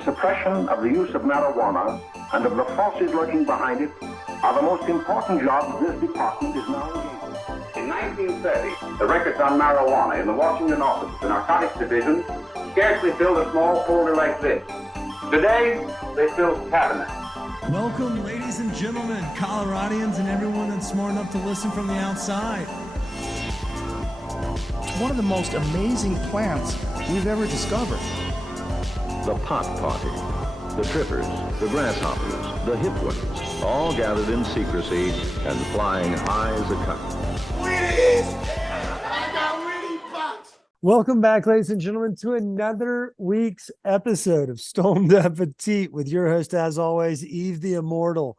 the suppression of the use of marijuana and of the forces lurking behind it are the most important jobs this department is now engaged in. In 1930, the records on marijuana in the Washington office of the Narcotics Division scarcely filled a small folder like this. Today, they fill cabinets. Welcome, ladies and gentlemen, Coloradians, and everyone that's smart enough to listen from the outside. It's one of the most amazing plants we've ever discovered. The pot party, the trippers, the grasshoppers, the hip ones, all gathered in secrecy and flying high as a kite. Welcome back, ladies and gentlemen, to another week's episode of Stoned Appetit with your host, as always, Eve the Immortal.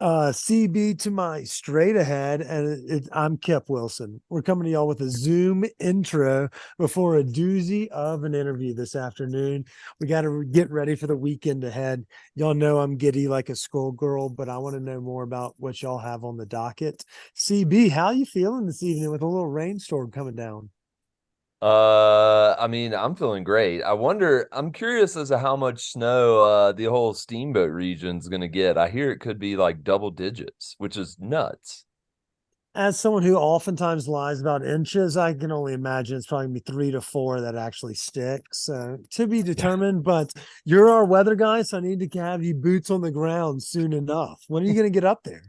CB to my straight ahead, and I'm Kip Wilson. We're coming to y'all with a Zoom intro before a doozy of an interview this afternoon. We got to get ready for the weekend ahead. Y'all know I'm giddy like a schoolgirl, but I want to know more about what y'all have on the docket. CB, how you feeling this evening with a little rainstorm coming down? I'm feeling great. I'm curious as to how much snow the whole Steamboat region's gonna get. I hear it could be like double digits, which is nuts. As someone who oftentimes lies about inches, I can only imagine it's probably gonna be 3 to 4 that actually stick. So to be determined, but you're our weather guy, so I need to have you boots on the ground soon enough. When are you gonna get up there?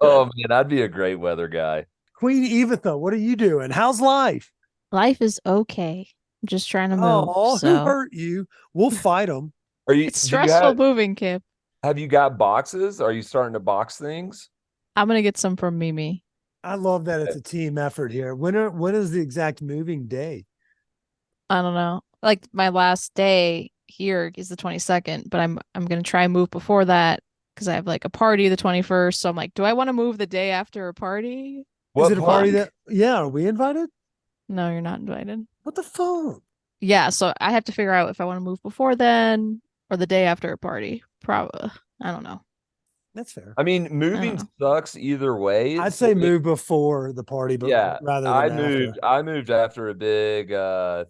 Oh man, I'd be a great weather guy. Queen Evatha, what are you doing? How's life? Life is okay. I'm just trying to move. Oh, so. who hurt you? We'll fight them. It's stressful moving, Kip. Have you got boxes? Are you starting to box things? I'm gonna get some from Mimi. I love that it's a team effort here. When is the exact moving day? I don't know. Like my last day here is the 22nd, but I'm gonna try and move before that because I have like a party the 21st. So I'm like, do I want to move the day after a party? Is it a party that? Yeah, are we invited? No, you're not invited. What the fuck? Yeah, so I have to figure out if I want to move before then or the day after a party. Probably. I don't know. That's fair. I mean, moving sucks either way. I'd say move before the party, but yeah, rather than I moved after a big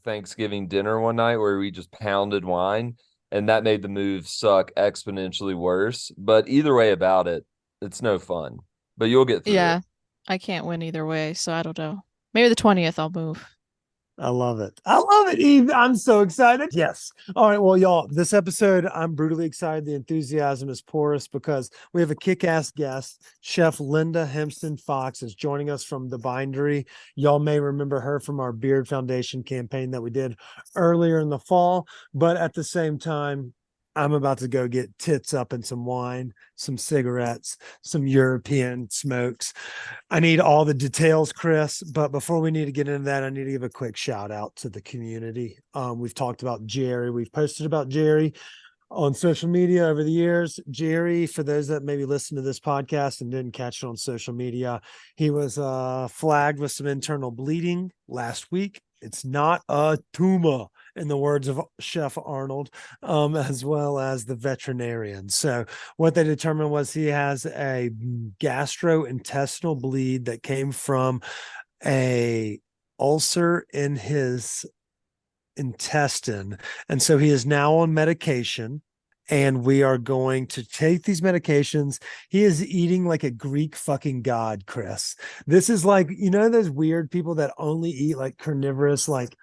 Thanksgiving dinner one night where we just pounded wine, and that made the move suck exponentially worse. But either way about it, it's no fun. But you'll get through it. I can't win either way, so I don't know. Maybe the 20th I'll move. I love it. I love it, Eve. I'm so excited. Yes. All right. Well, y'all, this episode, I'm brutally excited. The enthusiasm is porous because we have a kick-ass guest. Chef Linda Hampsten Fox is joining us from The Bindery. Y'all may remember her from our Beard Foundation campaign that we did earlier in the fall. But at the same time, I'm about to go get tits up and some wine, some cigarettes, some European smokes. I need all the details, Chris. But before we need to get into that, I need to give a quick shout out to the community. We've talked about Jerry. We've posted about Jerry on social media over the years. Jerry, for those that maybe listen to this podcast and didn't catch it on social media, he was flagged with some internal bleeding last week. It's not a tumor, in the words of Chef Arnold, as well as the veterinarian. So what they determined was he has a gastrointestinal bleed that came from a ulcer in his intestine. And so he is now on medication. And we are going to take these medications. He is eating like a Greek fucking god, Chris. This is like, you know, those weird people that only eat like carnivorous, like,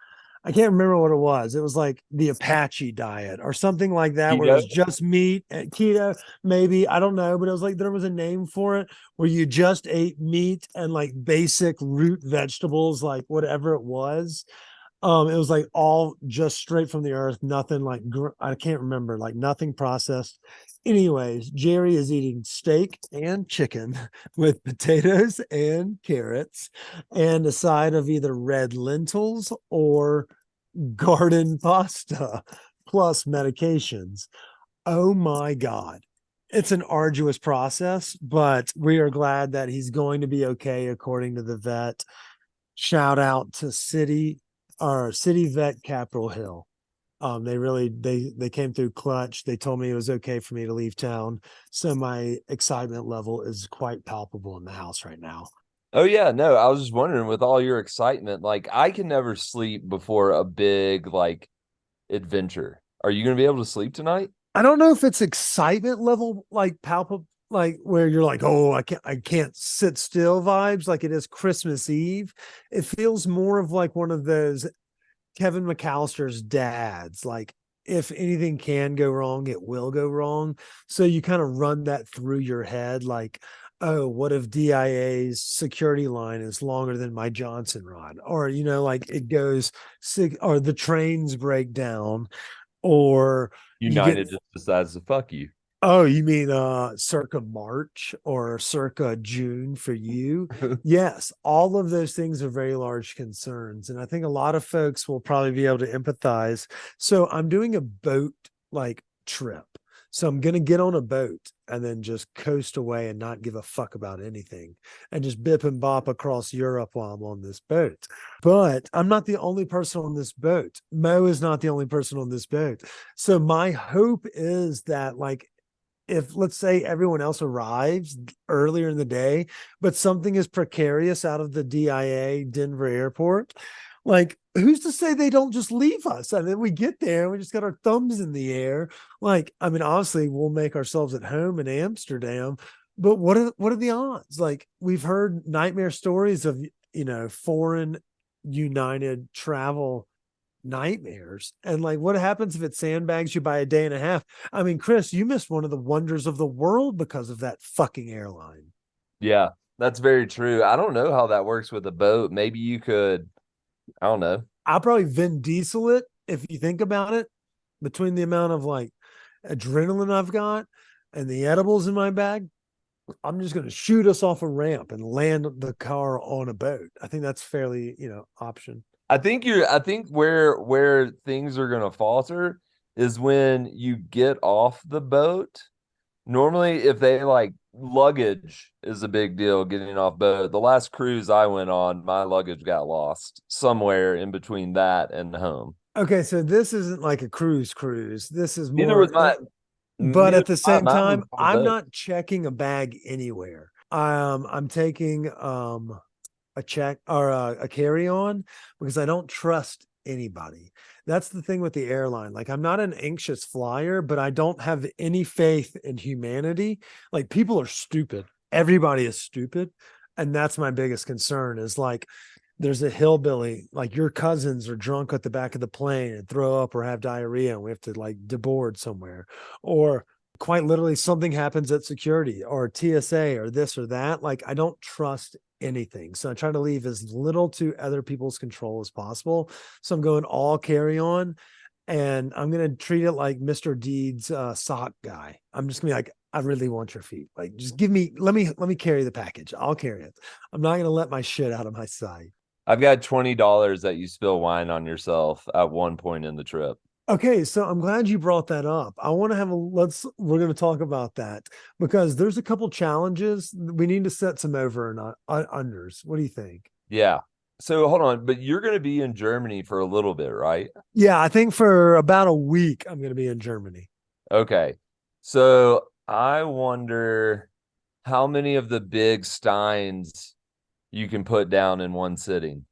I can't remember what it was. It was like the Apache diet or something like that, where it was just meat, keto, maybe. I don't know, but it was like there was a name for it where you just ate meat and like basic root vegetables, like whatever it was. It was like all just straight from the earth, nothing like, I can't remember, like nothing processed. Anyways, Jerry is eating steak and chicken with potatoes and carrots and a side of either red lentils or garden pasta plus medications. Oh my God. It's an arduous process, but we are glad that he's going to be okay, according to the vet. Shout out to City Vet Capitol Hill. They came through clutch. They told me it was okay for me to leave town. So my excitement level is quite palpable in the house right now. Oh yeah, no, I was just wondering with all your excitement, like I can never sleep before a big like adventure. Are you going to be able to sleep tonight? I don't know if it's excitement level, like palpable, like where you're like, oh, I can't sit still vibes, like it is Christmas Eve. It feels more of like one of those Kevin McAllister's dads, like if anything can go wrong, it will go wrong. So you kind of run that through your head, like, oh, what if DIA's security line is longer than my Johnson rod? Or, like it goes sick, or the trains break down, or you get, United just decides to fuck you. oh, you mean circa March or circa June for you? Yes, all of those things are very large concerns. And I think a lot of folks will probably be able to empathize. So I'm doing a boat like trip. So I'm going to get on a boat and then just coast away and not give a fuck about anything and just bip and bop across Europe while I'm on this boat. But I'm not the only person on this boat. Mo is not the only person on this boat. So my hope is that, like, if let's say everyone else arrives earlier in the day, but something is precarious out of the DIA Denver airport, like who's to say they don't just leave us? And then we get there and we just got our thumbs in the air. Like, I mean, obviously we'll make ourselves at home in Amsterdam, but what are the odds? Like, we've heard nightmare stories of, foreign United travel nightmares, and like what happens if it sandbags you by a day and a half? I mean, Chris, you missed one of the wonders of the world because of that fucking airline. Yeah, that's very true. I don't know how that works with a boat. Maybe you could, I don't know. I'll probably Vin Diesel it, if you think about it, between the amount of like adrenaline I've got and the edibles in my bag. I'm just going to shoot us off a ramp and land the car on a boat. I think that's fairly, option. I think where things are going to falter is when you get off the boat. Normally, if they like luggage is a big deal getting off boat. The last cruise I went on, my luggage got lost somewhere in between that and home. Okay, so this isn't like a cruise. This is Neither more, was my, but neither at the was same mine was time, on I'm boat. not checking a bag anywhere. I'm taking a check or a carry-on because I don't trust anybody. That's the thing with the airline. Like, I'm not an anxious flyer, but I don't have any faith in humanity. Like, people are stupid. Everybody is stupid. And that's my biggest concern is like, there's a hillbilly, like your cousins are drunk at the back of the plane and throw up or have diarrhea and we have to like deboard somewhere, or quite literally something happens at security or TSA or this or that. Like, I don't trust anything. So I try to leave as little to other people's control as possible. So I'm going all carry on, and I'm going to treat it like Mr. Deed's sock guy. I'm just gonna be like, I really want your feet. Like, just let me carry the package. I'll carry it. I'm not going to let my shit out of my sight. I've got $20 that you spill wine on yourself at one point in the trip. Okay, so I'm glad you brought that up. I want to we're going to talk about that because there's a couple challenges. We need to set some over and unders. What do you think? Yeah. So hold on, but you're going to be in Germany for a little bit, right? Yeah, I think for about a week, I'm going to be in Germany. Okay. So I wonder how many of the big steins you can put down in one sitting.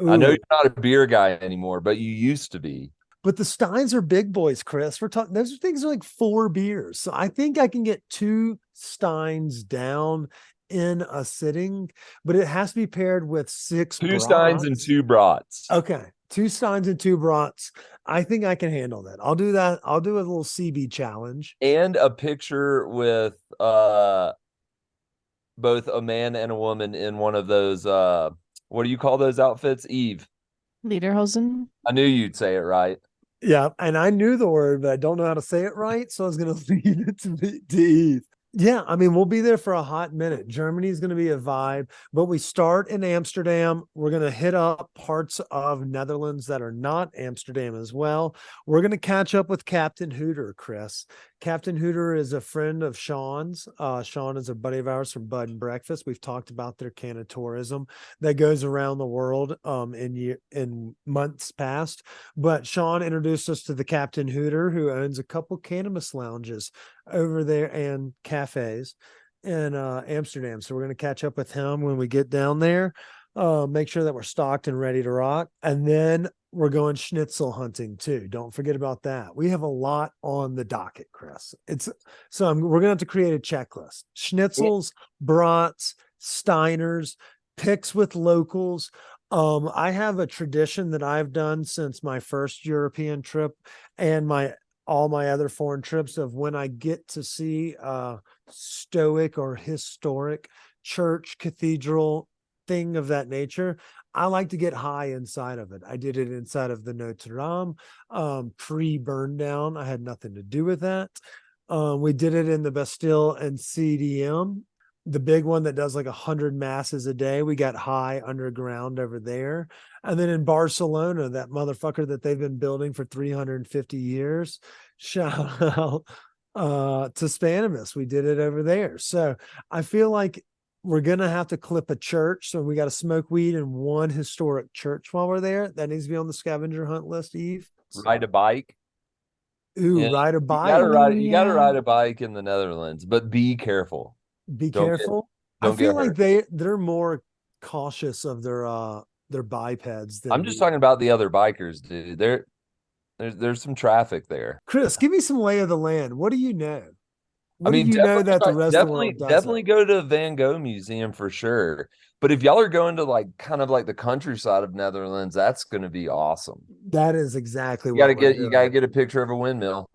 Ooh. I know you're not a beer guy anymore, but you used to be. But the steins are big boys, Chris. We're talking, those things are like 4 beers. So I think I can get 2 steins down in a sitting, but it has to be paired with 6 2 brats. steins and 2 brats. Okay. 2 steins and 2 brats. I think I can handle that. I'll do that. I'll do a little CB challenge. And a picture with both a man and a woman in one of those what do you call those outfits? Eve. Lederhosen. I knew you'd say it right. Yeah, and I knew the word, but I don't know how to say it right, so I was going to leave it to Eve. Yeah, I mean, we'll be there for a hot minute. Germany is going to be a vibe, but we start in Amsterdam. We're going to hit up parts of Netherlands that are not Amsterdam as well. We're going to catch up with Captain Hooter, Chris. Captain Hooter is a friend of Sean's. Sean is a buddy of ours from Bud and Breakfast. We've talked about their can of tourism that goes around the world in months past. But Sean introduced us to the Captain Hooter, who owns a couple cannabis lounges over there and cafes in Amsterdam. So we're going to catch up with him when we get down there, make sure that we're stocked and ready to rock. And then we're going schnitzel hunting too. Don't forget about that. We have a lot on the docket, Chris. We're gonna have to create a checklist: schnitzels, brats, Steiners, picks with locals. I have a tradition that I've done since my first European trip and all my other foreign trips of when I get to see a stoic or historic church, cathedral, thing of that nature, I like to get high inside of it. I did it inside of the Notre Dame, pre-burn down. I had nothing to do with that. We did it in the Bastille and CDM, the big one that does like 100 masses a day. We got high underground over there. And then in Barcelona, that motherfucker that they've been building for 350 years, shout out to Spanimus. We did it over there. So I feel like we're going to have to clip a church. So we got to smoke weed in one historic church while we're there. That needs to be on the scavenger hunt list, Eve. Ride a bike. Ooh, Yeah, ride a bike. You gotta ride a bike in the Netherlands, but be careful. Be careful. I feel like they're more cautious of their bipeds than I'm just talking about the other bikers, dude. There's some traffic there. Chris, give me some lay of the land. What do you know? What I mean, do you know that the rest of the world doesn't? Definitely go to Van Gogh Museum for sure. But if y'all are going to like kind of like the countryside of Netherlands, that's going to be awesome. That is exactly you gotta get a picture of a windmill.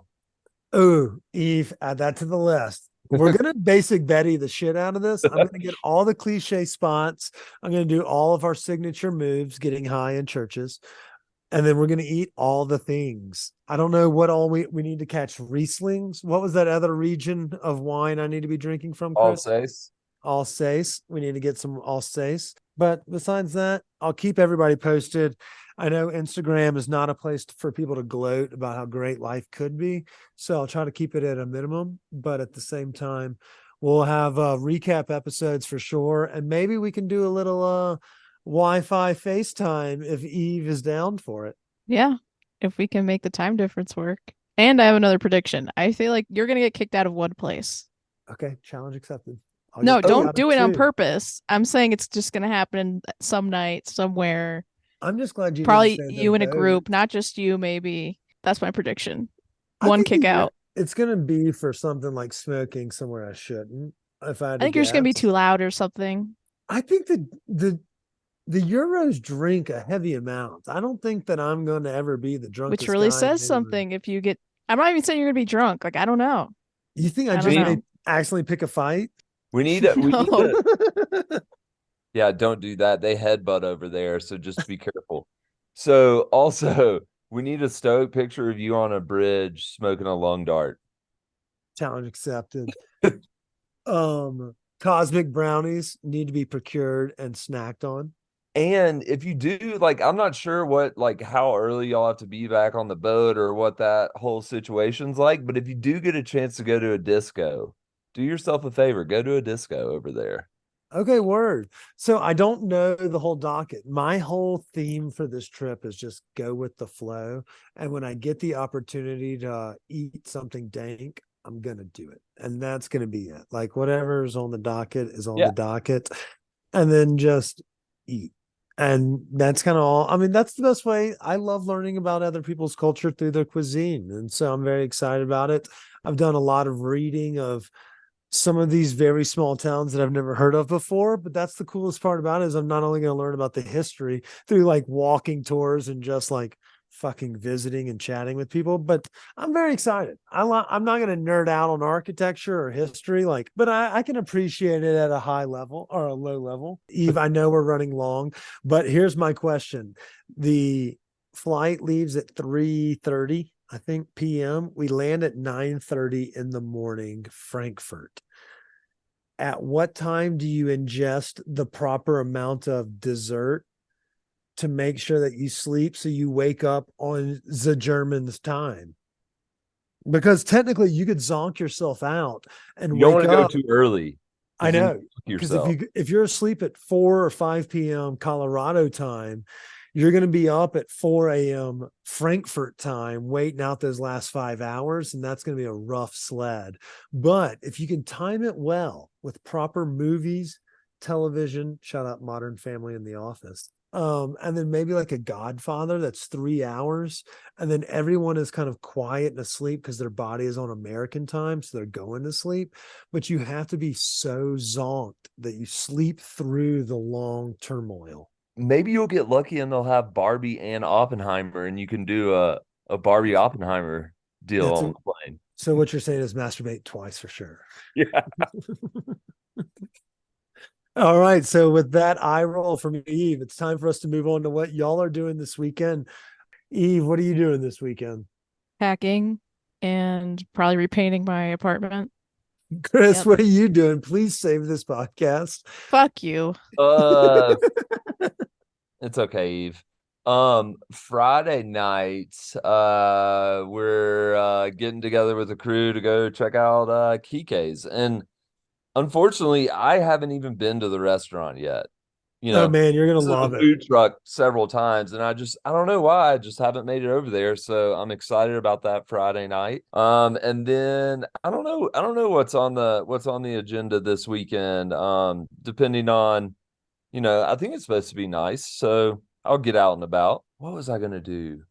Oh, Eve, add that to the list. We're gonna basic Betty the shit out of this. I'm gonna get all the cliche spots. I'm gonna do all of our signature moves, getting high in churches, and then we're gonna eat all the things. I don't know what all we need to catch. Rieslings. What was that other region of wine I need to be drinking from, Chris? Alsace. Alsace. We need to get some Alsace. But besides that, I'll keep everybody posted. I know Instagram is not a place for people to gloat about how great life could be. So I'll try to keep it at a minimum. But at the same time, we'll have recap episodes for sure. And maybe we can do a little Wi-Fi FaceTime if Eve is down for it. Yeah, if we can make the time difference work. And I have another prediction. I feel like you're going to get kicked out of one place. Okay, challenge accepted. No, don't do it on purpose. I'm saying it's just going to happen some night somewhere. I'm just glad you probably you in a group, not just you. Maybe that's my prediction. One kick out. It's going to be for something like smoking somewhere I shouldn't. If I think you're just going to be too loud or something. I think that the Euros drink a heavy amount. I don't think that I'm going to ever be the drunkest. Which really says something. If you get, I'm not even saying you're going to be drunk. Like I don't know. You think I just may accidentally pick a fight? We need to. Yeah, don't do that. They headbutt over there, so just be careful. So also, we need a stoic picture of you on a bridge smoking a lung dart. Challenge accepted. Cosmic brownies need to be procured and snacked on. And if you do, like, I'm not sure how early y'all have to be back on the boat or what that whole situation's like, but if you do get a chance to go to a disco, do yourself a favor, go to a disco over there. Okay, word. So I don't know the whole docket. My whole theme for this trip is just go with the flow. And when I get the opportunity to eat something dank, I'm going to do it. And that's going to be it. Like whatever's on the docket is on the docket. And then just eat. And that's kind of all. I mean, that's the best way. I love learning about other people's culture through their cuisine. And so I'm very excited about it. I've done a lot of reading of some of these very small towns that I've never heard of before, but that's the coolest part about it is I'm not only going to learn about the history through like walking tours and just like fucking visiting and chatting with people, but I'm very excited. I'm not going to nerd out on architecture or history, but I can appreciate it at a high level or a low level. Eve, I know we're running long, but here's my question. The flight leaves at 3:30. I think PM. We land at 9:30 in the morning, Frankfurt. At what time do you ingest the proper amount of dessert to make sure that you sleep so you wake up on the Germans' time? Because technically you could zonk yourself out and you don't wake want up. to go too early. I know. Because if you're asleep at 4 or 5 p.m. Colorado time, you're going to be up at 4 a.m. Frankfurt time, waiting out those last 5 hours, and that's going to be a rough sled. But if you can time it well with proper movies, television, shout out Modern Family and The Office, And then maybe like a Godfather that's 3 hours, and then everyone is kind of quiet and asleep because their body is on American time, so they're going to sleep. But you have to be so zonked that you sleep through the long turmoil. Maybe you'll get lucky and they'll have Barbie and Oppenheimer, and you can do a Barbie Oppenheimer deal That's on the plane. So what you're saying is masturbate twice for sure. Yeah. All right. So with that eye roll from Eve, it's time for us to move on to what y'all are doing this weekend. Eve, what are you doing this weekend? Packing and probably repainting my apartment. Chris, Yep. what are you doing? Please save this podcast. Fuck you. It's okay, Eve. Friday night, we're getting together with the crew to go check out Kike's. And unfortunately, I haven't even been to the restaurant yet. You know, Oh man, you're gonna this is love a it. food truck several times, and I don't know why, I just haven't made it over there. So I'm excited about that Friday night. And then I don't know what's on the agenda this weekend. Depending on, I think it's supposed to be nice, so I'll get out and about. What was I gonna do?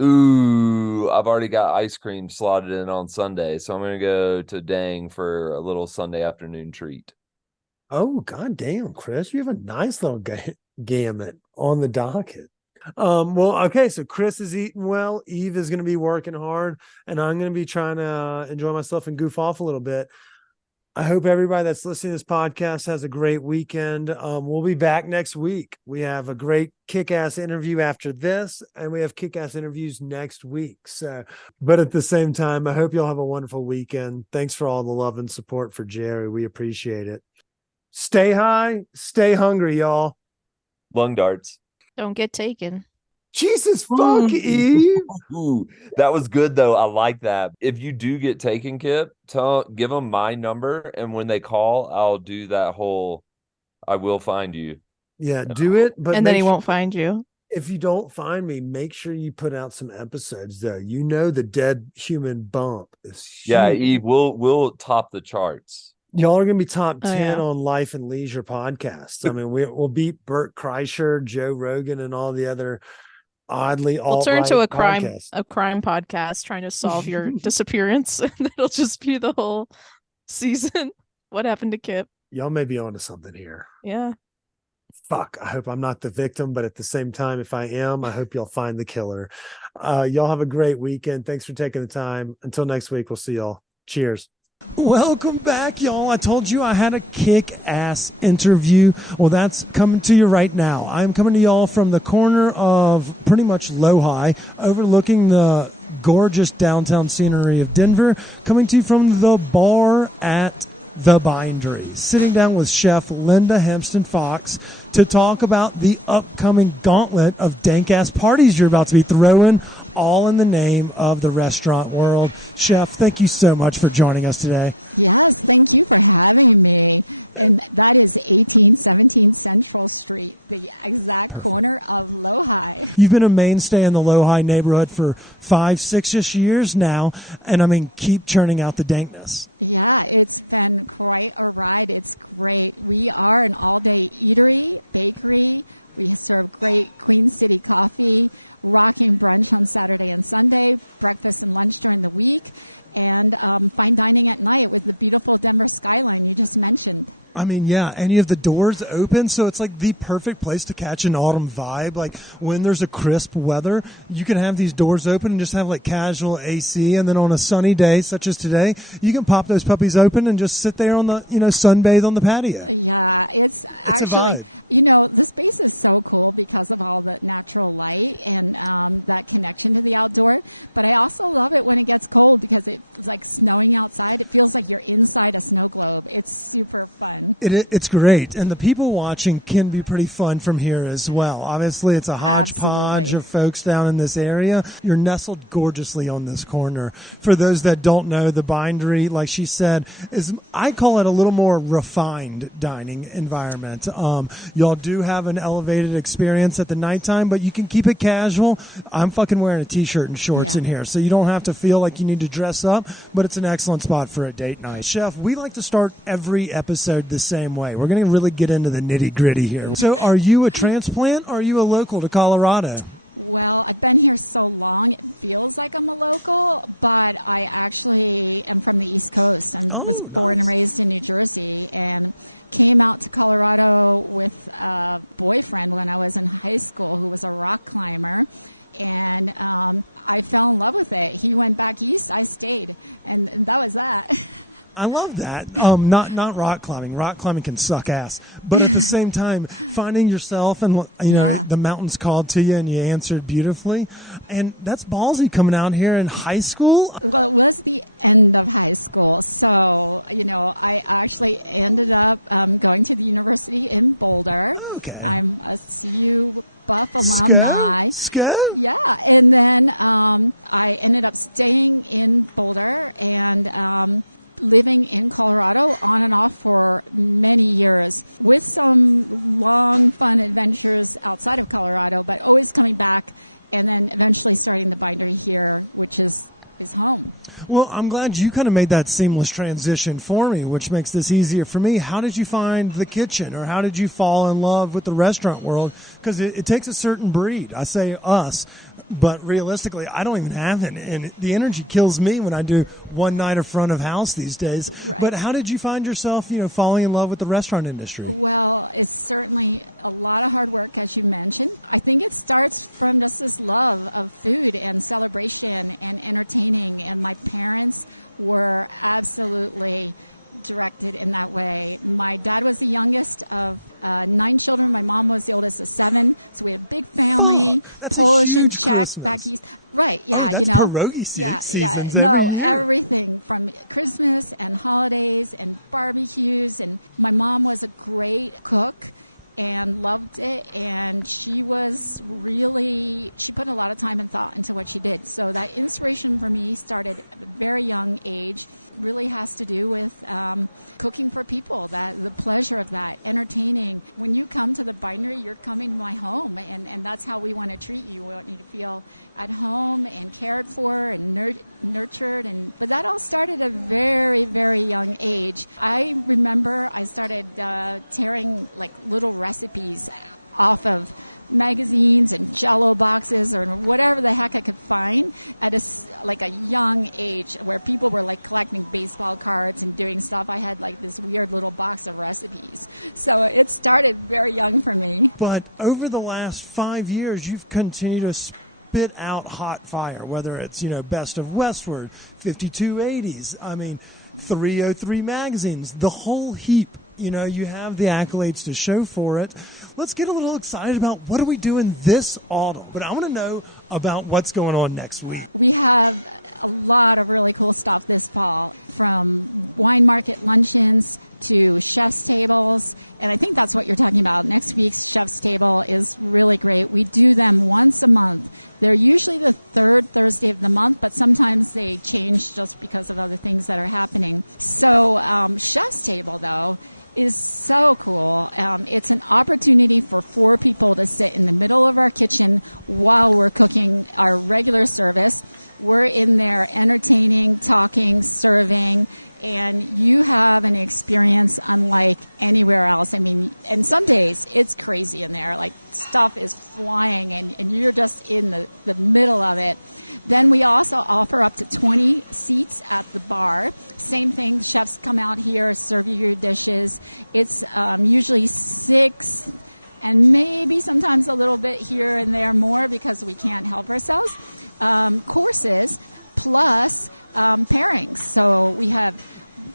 Ooh, I've already got ice cream slotted in on Sunday, so I'm gonna go to Dang for a little Sunday afternoon treat. Oh god damn, Chris, you have a nice little gamut on the docket. Well, okay, so Chris is eating well, Eve is going to be working hard, and I'm going to be trying to enjoy myself and goof off a little bit. I hope everybody that's listening to this podcast has a great weekend. We'll be back next week. We have a great kick-ass interview after this, and we have kick-ass interviews next week. So, but at the same time, I hope y'all have a wonderful weekend. Thanks for all the love and support for Jerry. We appreciate it. Stay high, stay hungry, y'all. Lung darts. Don't get taken. Jesus fuck, Eve. Ooh, that was good though. I like that. If you do get taken, Kip, give them my number, and when they call, I'll do that whole I will find you. Yeah, do it. But And then he won't find you. If you don't find me, make sure you put out some episodes though. You know the dead human bump is huge. Yeah, Eve, we'll top the charts. Y'all are gonna be top 10 yeah. on Life and Leisure podcasts. I mean, we'll beat Burt Kreischer, Joe Rogan, and all the other oddly We'll turn to a crime podcasts. podcast trying to solve your disappearance, and it'll just be the whole season. What happened to Kip? Y'all may be onto something here. Yeah. Fuck. I hope I'm not the victim, but at the same time, if I am, I hope y'all find the killer. Y'all have a great weekend. Thanks for taking the time. Until next week, we'll see y'all. Cheers. Welcome back, y'all. I told you I had a kick-ass interview. Well, that's coming to you right now. I'm coming to y'all from the corner of pretty much Low-High, overlooking the gorgeous downtown scenery of Denver, coming to you from the bar at The Bindery, sitting down with Chef Linda Hampsten Fox to talk about the upcoming gauntlet of dank-ass parties you're about to be throwing, all in the name of the restaurant world. Chef, thank you so much for joining us today. Yes, thank you for having me. And that is 1817 Central Street, the exact corner of Low-High. You've been a mainstay in the Low-High neighborhood for 5-6-ish years now, and I mean, keep churning out the dankness. Yeah, it's been quite a ride. It's great. We are an all-day eatery, bakery. We serve great Queen City coffee, rocking brunch on Saturday and Sunday, breakfast and lunch during the week, and fine dining at night with the beautiful Denver skyline you just mentioned. I mean, yeah, and you have the doors open, so it's like the perfect place to catch an autumn vibe. Like when there's a crisp weather, you can have these doors open and just have like casual AC, and then on a sunny day such as today, you can pop those puppies open and just sit there on the, sunbathe on the patio. Yeah, it's actually, the space is so cool because of all the natural light and that connection to the outdoor. But I also love it when it gets cold because it's like snowing outside. It feels like you're inside a snow globe. It's super fun. It's great, and the people watching can be pretty fun from here as well. Obviously, it's a hodgepodge of folks down in this area. You're nestled gorgeously on this corner. For those that don't know, the Bindery, like she said, I call it a little more refined dining environment. Y'all do have an elevated experience at the nighttime, but you can keep it casual. I'm fucking wearing a t-shirt and shorts in here, so you don't have to feel like you need to dress up, but it's an excellent spot for a date night. Chef, we like to start every episode the same way. We're going to really get into the nitty-gritty here. So are you a transplant or are you a local to Colorado? Well, I've been here so long, it feels like I'm a local, but I actually am from the East Coast. I was born and raised in New Jersey and came out to Colorado with a boyfriend when I was in high school who was a rock climber. And I fell in love with it. He went back east, I stayed, and that was that. I love that. Not rock climbing. Rock climbing can suck ass. But at the same time, finding yourself and, the mountains called to you and you answered beautifully. And that's ballsy coming out here in high school. Well, it was the end of high school. So, I actually ended up going to the university in Boulder. Okay. I'm a CU Buff alumni. Sco? Yeah. And then I ended up staying in Boulder and living in Colorado on and off for many years with some long, fun adventures outside of Colorado, but always coming back and then eventually starting the bindery here, which is home. Well, I'm glad you kind of made that seamless transition for me, which makes this easier for me. How did you find the kitchen, or how did you fall in love with the restaurant world? Because it takes a certain breed. I say us, but realistically, I don't even have it. And the energy kills me when I do one night of front of house these days. Right. But how did you find yourself, falling in love with the restaurant industry? Well, it's certainly a lot of hard work, as you mentioned. I think it starts from just this love of food and celebration and entertaining. And my parents were absolutely directed in that way. My dad was the youngest of 9 children. My mom was the oldest of 7. So we had a big family, Polish and Czech Christmas. back east. Right, yeah, that's pierogi seasons every year. Everything from Christmas and holidays and barbecues. And my mom was a great cook and loved it, and she put a lot of time and thought into what she did. So that inspiration for me started at a very young age. Really has to do with cooking for people, that the pleasure of that, entertaining. When you come to the bindery, you're coming to my home, and that's how we want to treat you. We want you to feel at home and cared for and nurtured. But that all started at a very, very young age. I remember I started tearing like little recipes off of magazines and Jell-O boxes or whatever the heck I could find at a young age, where people were like collecting baseball cards and doing stuff. I had like this weird little box of recipes. So it started very young for me. But over the last 5 years, you've continued to spit out hot fire, whether it's, Best of Westward, 5280s, 303 magazines, the whole heap. You have the accolades to show for it. Let's get a little excited about what are we doing this autumn. But I want to know about what's going on next week. We have a lot of really cool stuff this fall, from wine market luncheons to chef's tables. And I think that's what you're talking about. Next week's chef's table is really great. We do them once a month. They're usually the third Thursday of the month, but sometimes they change just because of other things that are happening. So chef's table, though, is so cool. It's an opportunity for 4 people to sit in the middle of our kitchen while we're cooking our regular service. We're in there entertaining, talking, serving, and you have an experience unlike anywhere else. And some days it's crazy in there. Like, stuff is flying and you're just in the middle of it. Then we also offer up to 20 seats at the bar. Same thing, chefs come out here, serve you your dishes. It's usually 6 and maybe sometimes a little bit here and there more because we can't help ourselves. Courses plus pairings. So we have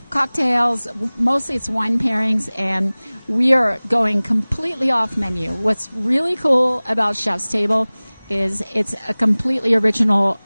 cocktails, mostly it's wine pairings, and we are going completely off menu. What's really cool about Chef's Table is it's a completely original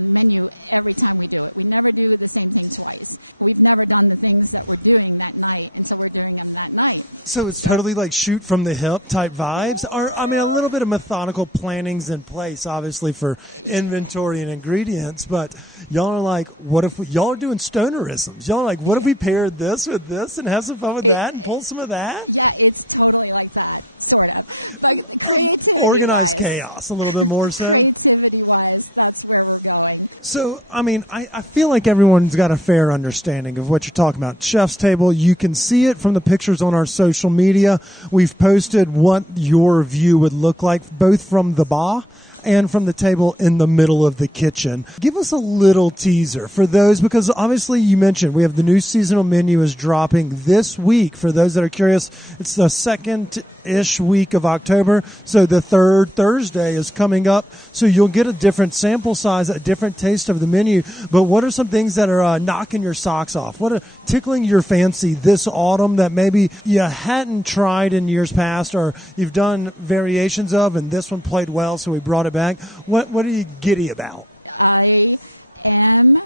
menu every time we do it. We never do the same thing twice. We've never done the things that we're doing that night until we're doing them that night. So it's totally like shoot from the hip type vibes? Or, a little bit of methodical planning's in place, obviously, for inventory and ingredients, but y'all are like, what if y'all are doing stonerisms? Y'all are like, what if we paired this with this and have some fun with that and pull some of that? Yeah, it's totally like that, sort of. But creativity-wise. Organized chaos, a little bit more so. Creativity-wise, that's where we're going. So, I mean, I feel like everyone's got a fair understanding of what you're talking about. Chef's Table, you can see it from the pictures on our social media. We've posted what your view would look like, both from the bar and from the table in the middle of the kitchen. Give us a little teaser for those, because obviously you mentioned we have the new seasonal menu is dropping this week. For those that are curious, it's the second-ish week of October, so the third Thursday is coming up, so you'll get a different sample size, a different taste of the menu. But what are some things that are knocking your socks off? What are tickling your fancy this autumn that maybe you hadn't tried in years past, or you've done variations of, and this one played well, so we brought it back? What are you giddy about? I am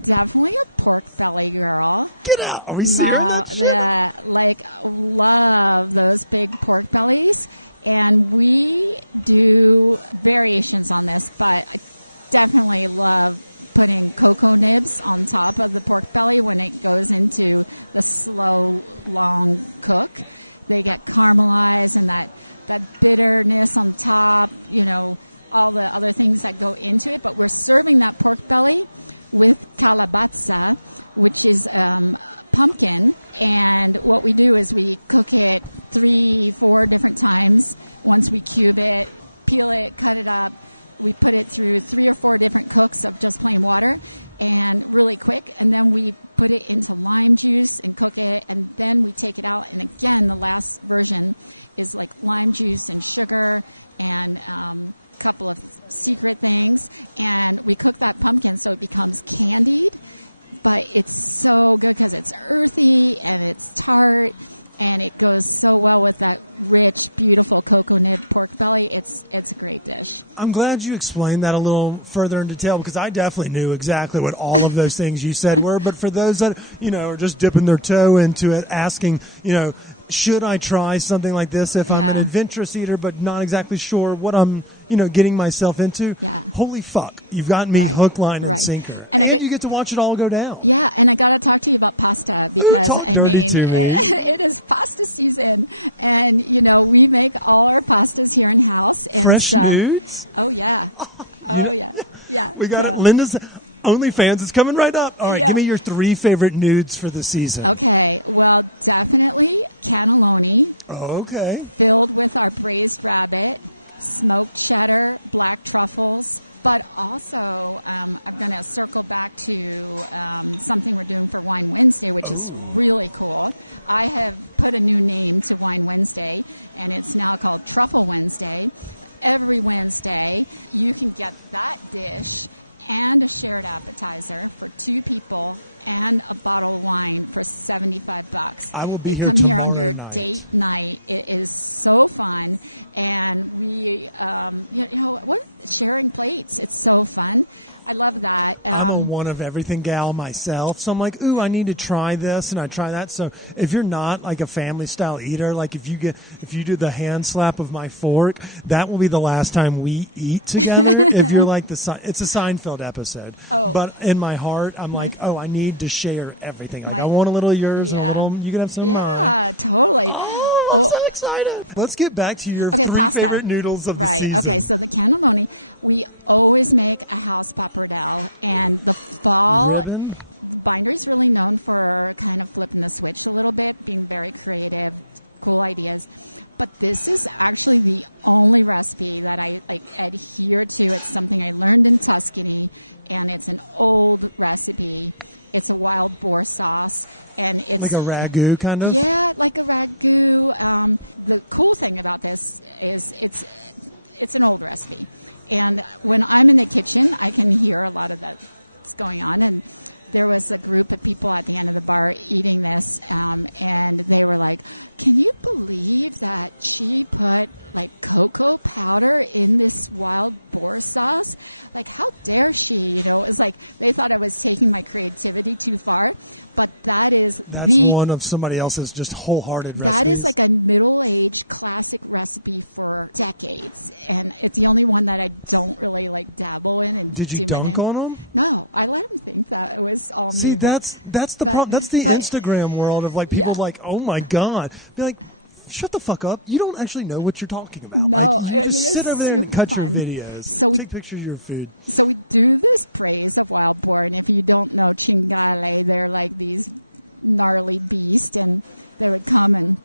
definitely a pork belly girl. Get out! Are we searing that shit? Yeah, like, love those big pork bellies. And we do variations on this, but I definitely love putting cocoa nibs on top of the pork belly when it goes into the slow, long cook. They get caramelized, and that bitterness on top, you know, all the other things that go into it. But we're serving that pork belly with calabaza, which is pumpkin. And what we do is we cook it 3-4 different times. Once we cube it, peel it, cut it up, we put it through 3 or 4 different cooks of just plain water, and really quick. And then we put it into lime juice and cook it. And then we take it out. And again, the last version is like lime juice and sugar and a couple of secret things. And we cook that pumpkin so it becomes candied. But it's so good because it's earthy and it's tart. And it goes so well with that rich, beautiful cocoa nib pork belly. It's a great dish. I'm glad you explained that a little further in detail, because I definitely knew exactly what all of those things you said were. But for those that, you know, are just dipping their toe into it, asking, you know, should I try something like this if I'm an adventurous eater but not exactly sure what I'm, you know, getting myself into? Yeah. Holy fuck. You've got me hook, line, and sinker. And you get to watch it all go down. Yeah, and I got to talk to you about pasta because, I mean, it is pasta season. And, you know, we make all our pastas here in-house. And Fresh nudes? Oh, yeah. Oh, yeah. Yeah. We got Linda's OnlyFans is coming right up. All right, give me your 3 favorite nudes for the season. Okay, well, definitely cannelloni. Okay. Filled with our braised rabbit, smoked cheddar, black truffles. But also, I'm going to circle back to something we're doing for Wine Wednesday, which is really cool. I have put a new name to Wine Wednesday, and it's now called Truffle Wednesday. Every Wednesday, you can get that dish and a shared appetizer for 2 people and a bottle of wine for $75. I will be here. Come here on your date night. It is so fun, and we, sharing plates. It's so fun. I love that. I'm a one of everything gal myself, so I'm like, ooh, I need to try this and I try that. So if you're not like a family style eater, like if you do the hand slap of my fork, that will be the last time we eat together. If you're like it's a Seinfeld episode. Oh. But in my heart, I'm like, I need to share everything. Like, I want a little of yours, a little. You can have some of mine. Yeah, totally. I'm so excited. Let's get back to your 3 favorite noodles of the season. Okay, so the cannelloni, we always make a house pappardelle, and the fall, Bindery is really known for kind of flipping the switch a little bit, being very creative, cool ideas. But this is actually the only recipe that I adhere to. It's something I learned in Tuscany, and it's an old recipe. It's a wild boar sauce, and it's like a ragu kind of. Yeah, like a ragu. The cool thing about this is it's an old recipe, and when I'm in the kitchen, I can hear a lot of that's going on. And there was a group of people at the end of the bar eating this, and they were like, "Can you believe that she put like cocoa powder in this wild boar sauce? Like, how dare she?" You know, it was like they thought I was taking my creativity too far. But that's one of somebody else's just wholehearted recipes. That is like a middle-aged classic recipe for decades, and it's the only one that I don't really like dabble in. And did you dunk on them? No, I let them think that it was all new. See, that's the Instagram world of like people like, oh my god, be like, shut the fuck up. You don't actually know what you're talking about. No, like, you just sit over there and cut your videos. So take pictures of your food. So we do this praise of wild boar, and if you don't know chingale, they're like these gnarly beasts, and they would come, and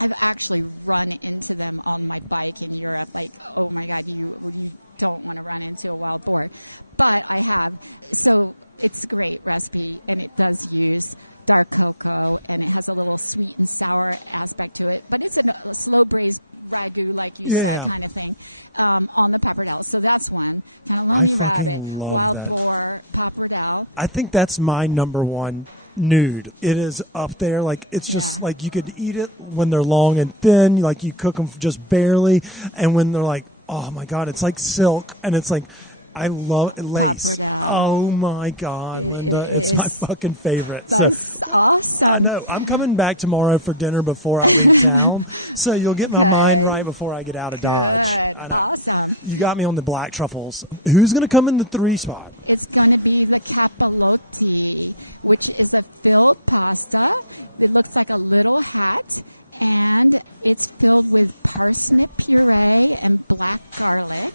I've actually run into them on my bike in Europe. Like, oh my god, you don't want to run into a wild boar, but I have. So it's a great recipe, and it does use dark cocoa, and it has a little sweet and sour aspect to it, but it's a slow braised ragu, like you said, kind of thing, on the pappardelle. So that's one. Cannelloni rabbit, wild boar, pappardelle. I think that's my number one nude. It is up there. Like, it's just like you could eat it when they're long and thin, like you cook them just barely, and when they're like, oh my god, it's like silk, and it's like, I love lace. Pappardelle. Oh my god, Linda, it's my fucking favorite. That's awesome. I know. I'm coming back tomorrow for dinner before I leave town, so you'll get my mind right before I get out of Dodge. Good. Awesome. You got me on the black truffles. Who's going to come in the 3 spot? It's going to be the capellotti, which is a filled pasta. It looks like a little hat, and it's filled with parsnip puree and black garlic.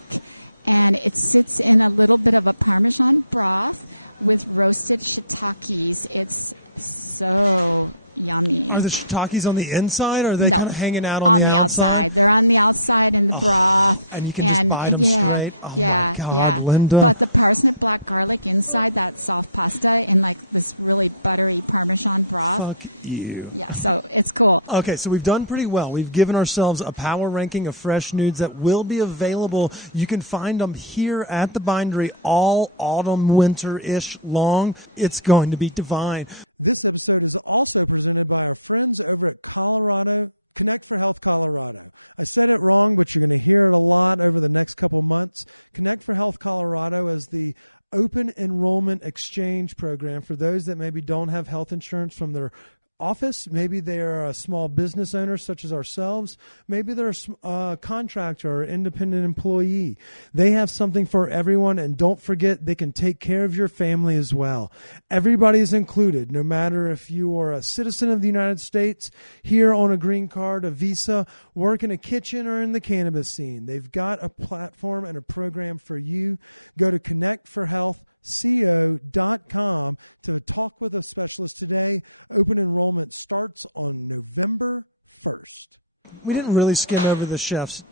And it sits in a little bit of a Parmesan broth with roasted shiitakes. It's so yummy. Are the shiitakes on the inside, or are they kind of hanging out on the outside? They're on the outside in the broth. And you can just bite them straight? Oh my God, Linda. But the parsnip black garlic inside that soft pasta in like this really buttery Parmesan broth. Fuck you. Yeah, so it's cool. Okay, so we've done pretty well. We've given ourselves a power ranking of fresh nudes that will be available. You can find them here at the Bindery all autumn, winter-ish long. It's going to be divine. This episode is also presented by our friends over at Connect for Health Colorado. I said it wrong, but you're going to hear it a lot over the next couple months. Connect for Health Colorado is the open enrollment exchange program for those that maybe don't have health insurance from their office. Maybe they're a small business owner such as ourselves. Maybe they're a contractor or independent employee. They have something for everyone, and don't forget they can take care of your family as well. Everybody is included, no matter if you are a citizen of the United States, here on a green card, a visa, work in a kitchen, or in the cannabis scene. They've got a platform and a program for you. Go to connectforhealthco.com to talk with a specialist today. Open enrollment starts on November 1st. We didn't really skim over the chef's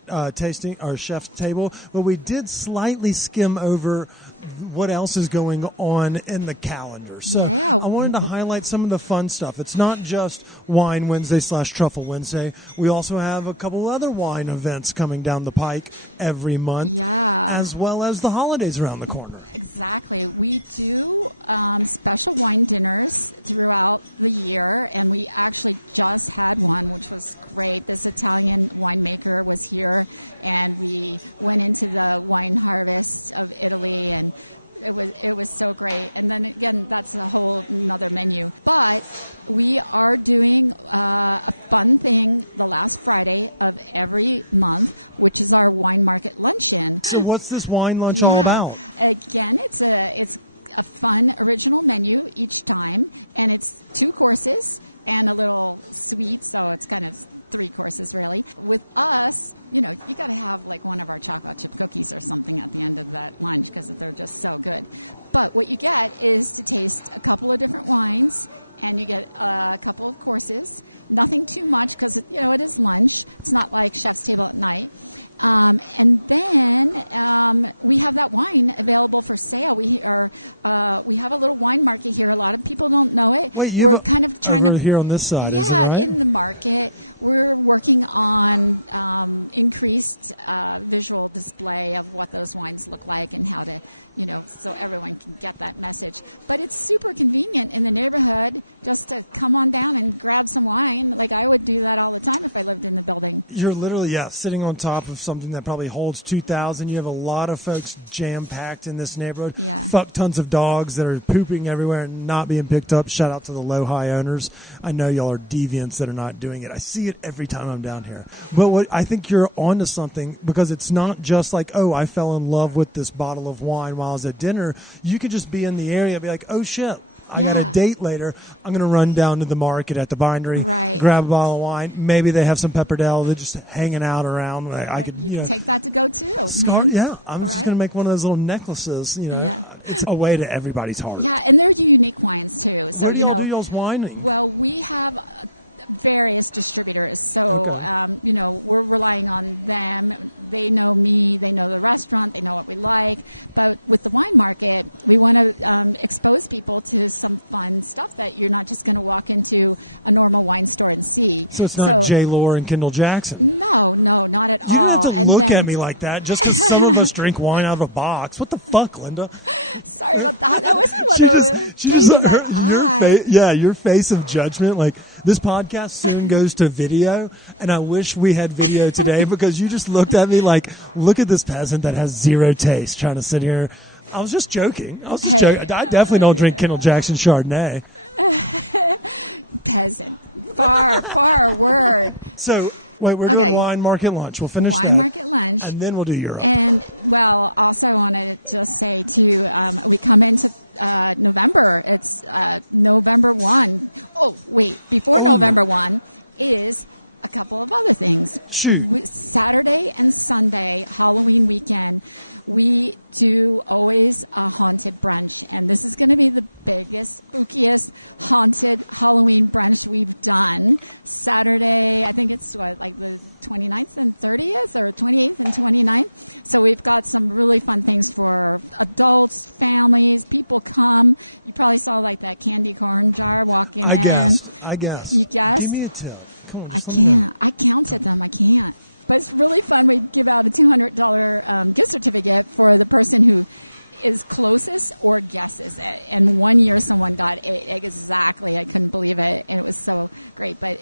chef's table, but we did slightly skim over what else is going on in the calendar. So I wanted to highlight some of the fun stuff. It's not just Wine Wednesday / Truffle Wednesday. We also have a couple other wine events coming down the pike every month, as well as the holidays around the corner. Exactly. We do special wine dinners throughout the year, and we actually just had one, which was great. This Italian winemaker was here, and we went into the wine harvest of Italy, and it was so great. And then again, that's a whole another menu. But we are doing a fun thing the last Friday of every month, which is our wine market luncheon. So what's this wine lunch all about? Again, it's a fun original menu each time, and it's 2 courses and a little sweet, so it's kind of 3 courses really. With us, you got to have like one of our chocolate chip cookies or something at the end of that lunch because they're just so good. But what you get is to taste a couple of different wines, and you get a couple of courses. Nothing too much because it is lunch. It's not like Chef's Table at night. And then we have that wine available for sale. We have a little wine market here. A lot of people don't know it. Wait, we're kind of trying to here on this side. Yeah, is it right? In the market, we're working on increased visual display of what those wines look like and how to, so everyone can get that message. But it's super convenient in the neighborhood just to come on down and grab some wine. Like I would do that all the time if I lived in the building. You're literally sitting on top of something that probably holds 2,000. You have a lot of folks jam-packed in this neighborhood. Yeah. Fuck tons of dogs that are pooping everywhere and not being picked up. Shout out to the low-high owners. I know y'all are deviants that are not doing it. I see it every time I'm down here. But what I think you're onto something, because it's not just like, oh, I fell in love with this bottle of wine while I was at dinner. You could just be in the area and be like, oh, shit. I got a date later. I'm going to run down to the market at the bindery, grab a bottle of wine. Maybe they have some Pepperdale. They're just hanging out around. I could, you can take that to go too, man. Yeah, I'm just going to make one of those little necklaces. It's a way to everybody's heart. Yeah, and they're unique wines too. So where do y'all do y'all's wine? Well, we have various distributors, so we're relying on them. They know me, they know the restaurant, they know what we like. But with the wine market, we want to expose people to some fun stuff that you're not just going to walk into a normal wine store and see. So it's not J. Lore and Kendall Jackson. No, not at all. You don't have to look at me like that just because some of us drink wine out of a box. What the fuck, Linda? Sorry about that. That wasn't what I was getting that eye. Your face of judgment, like. This podcast soon goes to video, and I wish we had video today because you just looked at me like, look at this peasant that has zero taste trying to sit here. I was just joking. I definitely don't drink Kendall Jackson Chardonnay. Peasant. Far word. So, wait, we're doing wine market lunch. We'll finish wine market lunch. And then we'll do Europe. And, well, also I want to just say, too, we come into November. It's November 1. Oh, wait. Before November 1 is a couple of other things. Shoot. Saturday and Sunday, Halloween weekend, we do always a haunted brunch. And this is going to be the biggest, spookiest haunted Halloween brunch we've done. Saturday, I think it's like the 29th and 30th or 28th and 29th. So we've got some really fun things for adults, families, people come. You probably saw like that candy corn jar walking in. I guess. You guess? Give me a tip. Come on, I can't. I counted them. I can't. But it's really fun. We give out a $200 gift certificate for the person who is closest or guesses it. And one year someone got it exactly. I couldn't believe it. And it was so great. But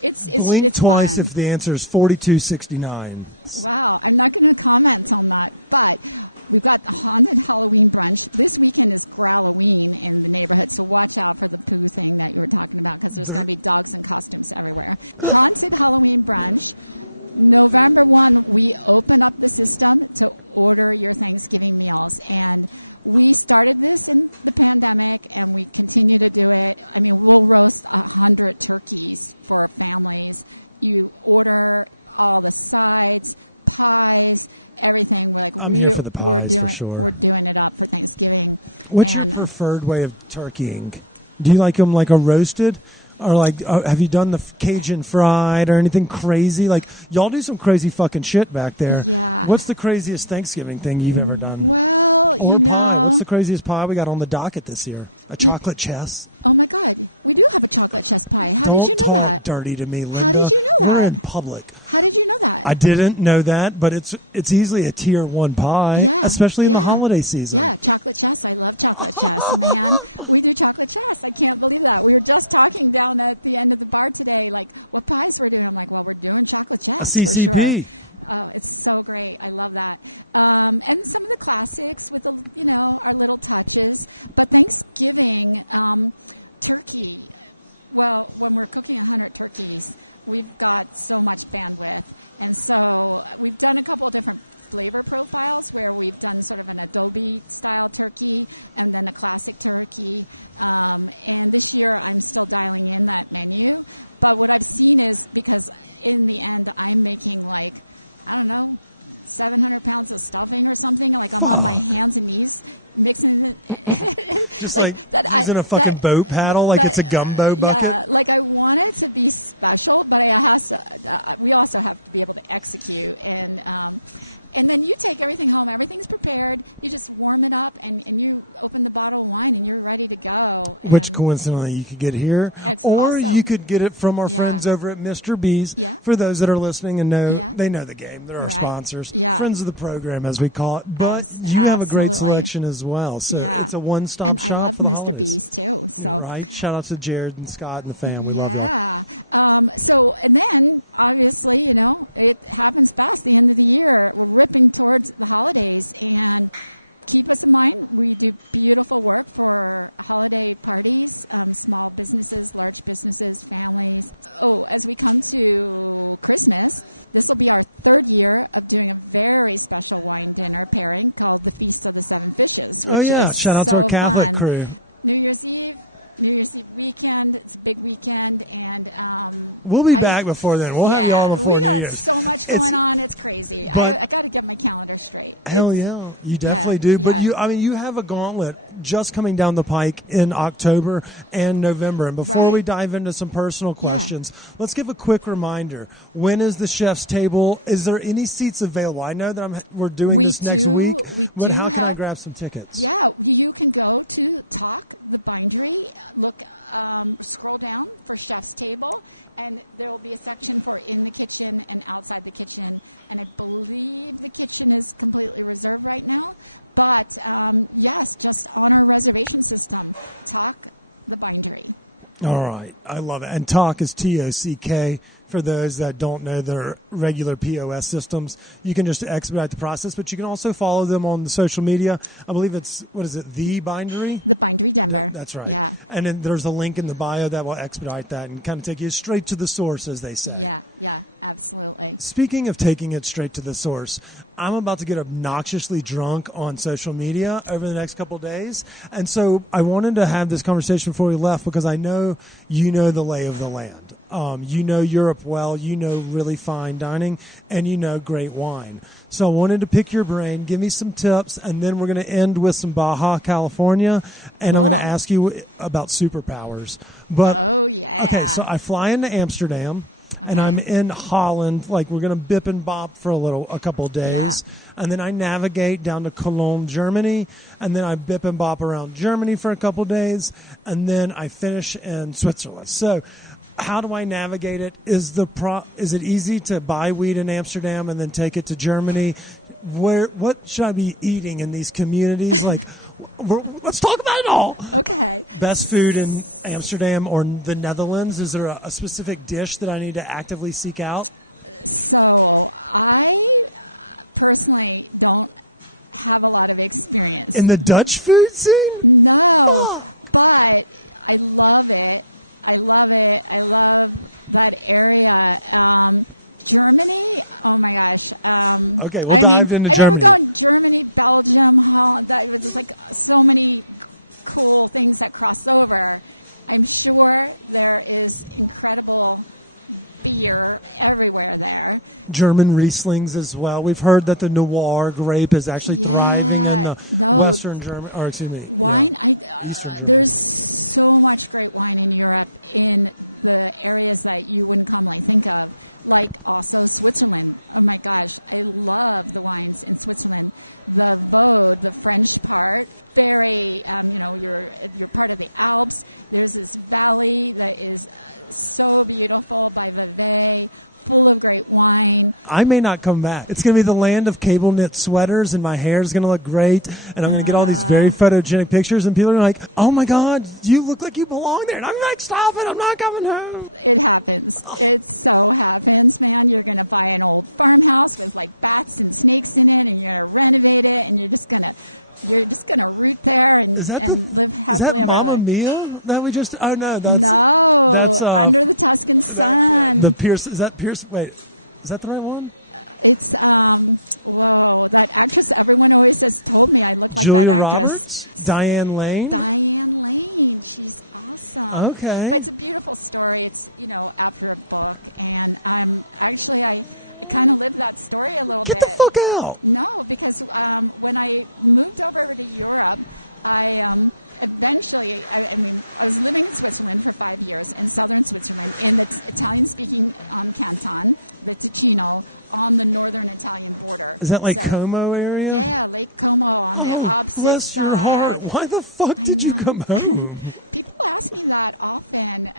it's Blink twice fun. If the answer is 4269. Wow. I'm not going to comment on that. But we've got the haunted Halloween brunch. This weekend is Growloween in the neighborhood. So watch out for the poo thing that you were talking about because there's going to be dogs and costumes everywhere. Haunted Halloween brunch. November 1, we open up the system to order your Thanksgiving meals. And we started this in the pandemic, and we continue to do it. I mean, we'll roast 100 turkeys for families. You order all the sides, pies, everything. We're like, here for the pies, for sure. We're doing it up for Thanksgiving. What's your preferred way of turkeying? Do you like them like a roasted? Or like, have you done the Cajun fried or anything crazy? Like, y'all do some crazy fucking shit back there. Yeah. What's the craziest Thanksgiving thing you've ever done? Well, or pie. What's the craziest pie we got on the docket this year? A chocolate chess. Oh my God, we do have a chocolate chess pie. How did you know that? Don't talk dirty to me, Linda. How did you know that? You're in public. How did you know that? I didn't know that, but it's easily a tier 1 pie. Yeah, especially in the holiday season. Yeah, chocolate chess. I love chocolate chess, man. We do chocolate chess. I can't believe that. We were just talking down at the end of the bar today, like what pies we're doing. I'm like, well, we're doing chocolate chess for sure. Oh, it's so great. I love that. And some of the classics with our little touches. But Thanksgiving, turkey. Well, when we're cooking 100 turkeys, we've got so much bandwidth. And so we've done a couple of different flavor profiles where we've done sort of an adobe style turkey and then a classic turkey. And this year I'm still dialing in that menu. But what I've seen is, because in the end I'm making 700 pounds of stuffing or something. Like I'm on my hands and knees mixing it. Just like that, using a fucking boat paddle like it's a gumbo bucket. Yeah, like I want it to be special, but we also have to be able to execute. And And then you take everything home. Everything's prepared. You just warm it up, and you open the bottle of wine, and you're ready to go. Which And coincidentally you could get here, or awesome. you could get it from our Yeah. friends over at Mr. B's. Yeah. For those that are listening and know, Yeah. they know the game. They're our Right. sponsors. Yeah. Friends of the program, as we call it. But Abs- you have a great absolutely. selection as well. So Yeah. it's a one-stop and shop I love for the Mr. holidays. B's too. So Right. Shout out to Jared and Scott and the family. Love you. yeah. And then obviously, it happens fast. The end of the year, we're ripping towards the holidays, and keep us in mind. We do beautiful work for holiday parties, small businesses, large businesses, families. Oh, as we come to Christmas, this will be our third year of doing a very special wine dinner pairing called the Feast of the Seven Fishes, which is Shout out so to our Catholic fun. crew. New Year's Eve weekend. It's a big weekend, and We'll be back before then. We'll have you all before we New got Year's. so much going on. It's crazy. I got to get my calendar straight. Hell It's- yeah, you definitely do. But you have a gauntlet just coming down the pike in October and November. And before Right. we dive into some personal questions, let's give a quick reminder. When is the chef's table? Is there any seats available? I know that we're doing this next week. But how can I grab some tickets? Yeah, you can go to Talk the Bindery. Look, scroll down for Chef's Table, and there will be a section for in the kitchen and outside the kitchen. And I believe the kitchen is completely reserved right now. But yes, just on our reservation system, Talk the Bindery. All right. I love it. And Talk is TOCK. For those that don't know their regular POS systems, you can just expedite the process, but you can also follow them on the social media. I believe it's, The Bindery? The Bindery Denver. That's right. Yeah. And then there's a link in the bio that will expedite that and kind of take you straight to the source, as they say. Yeah, absolutely. Speaking of taking it straight to the source, I'm about to get obnoxiously drunk on social media over the next couple of days. And so I wanted to have this conversation before we left because I know you know the lay of the land. You know Europe well, you know really fine dining, and you know great wine. So I wanted to pick your brain, give me some tips, and then we're going to end with some Baja California, and Cool. I'm going to ask you about superpowers. But Oh, yeah. okay, so I fly into Amsterdam. And Okay. I'm in Holland, like we're going to bip and bop for a couple of days. Yeah. And then I navigate down to Cologne, Germany. And then I bip and bop around Germany for a couple of days. And then I finish in Switzerland. So how do I navigate it? Is it easy to buy weed in Amsterdam and then take it to Germany? What should I be eating in these communities? Like, let's talk about it all. Okay. Best food in Amsterdam or the Netherlands? Is there a specific dish that I need to actively seek out? So I personally don't have a lot of experience. In the Dutch food scene? No, but I love it. I love that area. Germany, oh my gosh. Okay, we'll dive into we're Germany. going Germany, Belgium, Holland. That was just like so many cool things that cross over. I'm sure there is incredible beer everywhere there. German Rieslings as well. We've heard that the Noir grape is actually thriving in the Western German, or excuse me. Wine, Eastern Germany. there's so much great wine in Europe in the areas that you wouldn't commonly think of, like also Switzerland. Oh my gosh, I love the wines in Switzerland. The Vaud, the French part, very, you're part of the Alps. There's this valley that is so beautiful by Vevey, full of great wine. I may not come back. It's going to be the land of cable knit sweaters, and my hair is going to look great, and I'm going to get all these very photogenic pictures, and people are like, oh my God, you look like you belong there. And I'm like, stop it, I'm not coming home. It happens. It so happens, man. You're going to buy an old farmhouse with like bats and snakes in it, and you're going to renovate it, and you're just going to root there and live happily ever after. Is that Mamma ever. Mia that we just? Oh no, that's that's Under the Tuscan Sun. The Pierce. Is that Pierce? Wait, is that the right one? It's that actress everyone always has told me I look like Julia that actress. Roberts? Diane Lane. Diane Lane. She's awesome. Okay. But it's a beautiful story. It's after a book, and I kind of lived that story a little bit. Get the fuck out. No, because when I moved over to Europe, I eventually, I was living in Switzerland for 5 years, in southern Switzerland, in the Italian-speaking canton, the Ticino, on the northern Italian border. Is that like So- Como area? Yeah, Lake Como on the Oh, opposite bless your heart. side. Why the fuck did you know. come home? People ask me that often.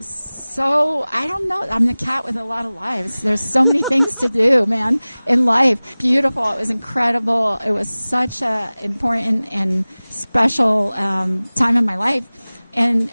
So I don't know. I'm the cat with a lot of lives. There's so many things to do, man, in life. Beautiful. It was incredible. It was such a important and special time in my life. And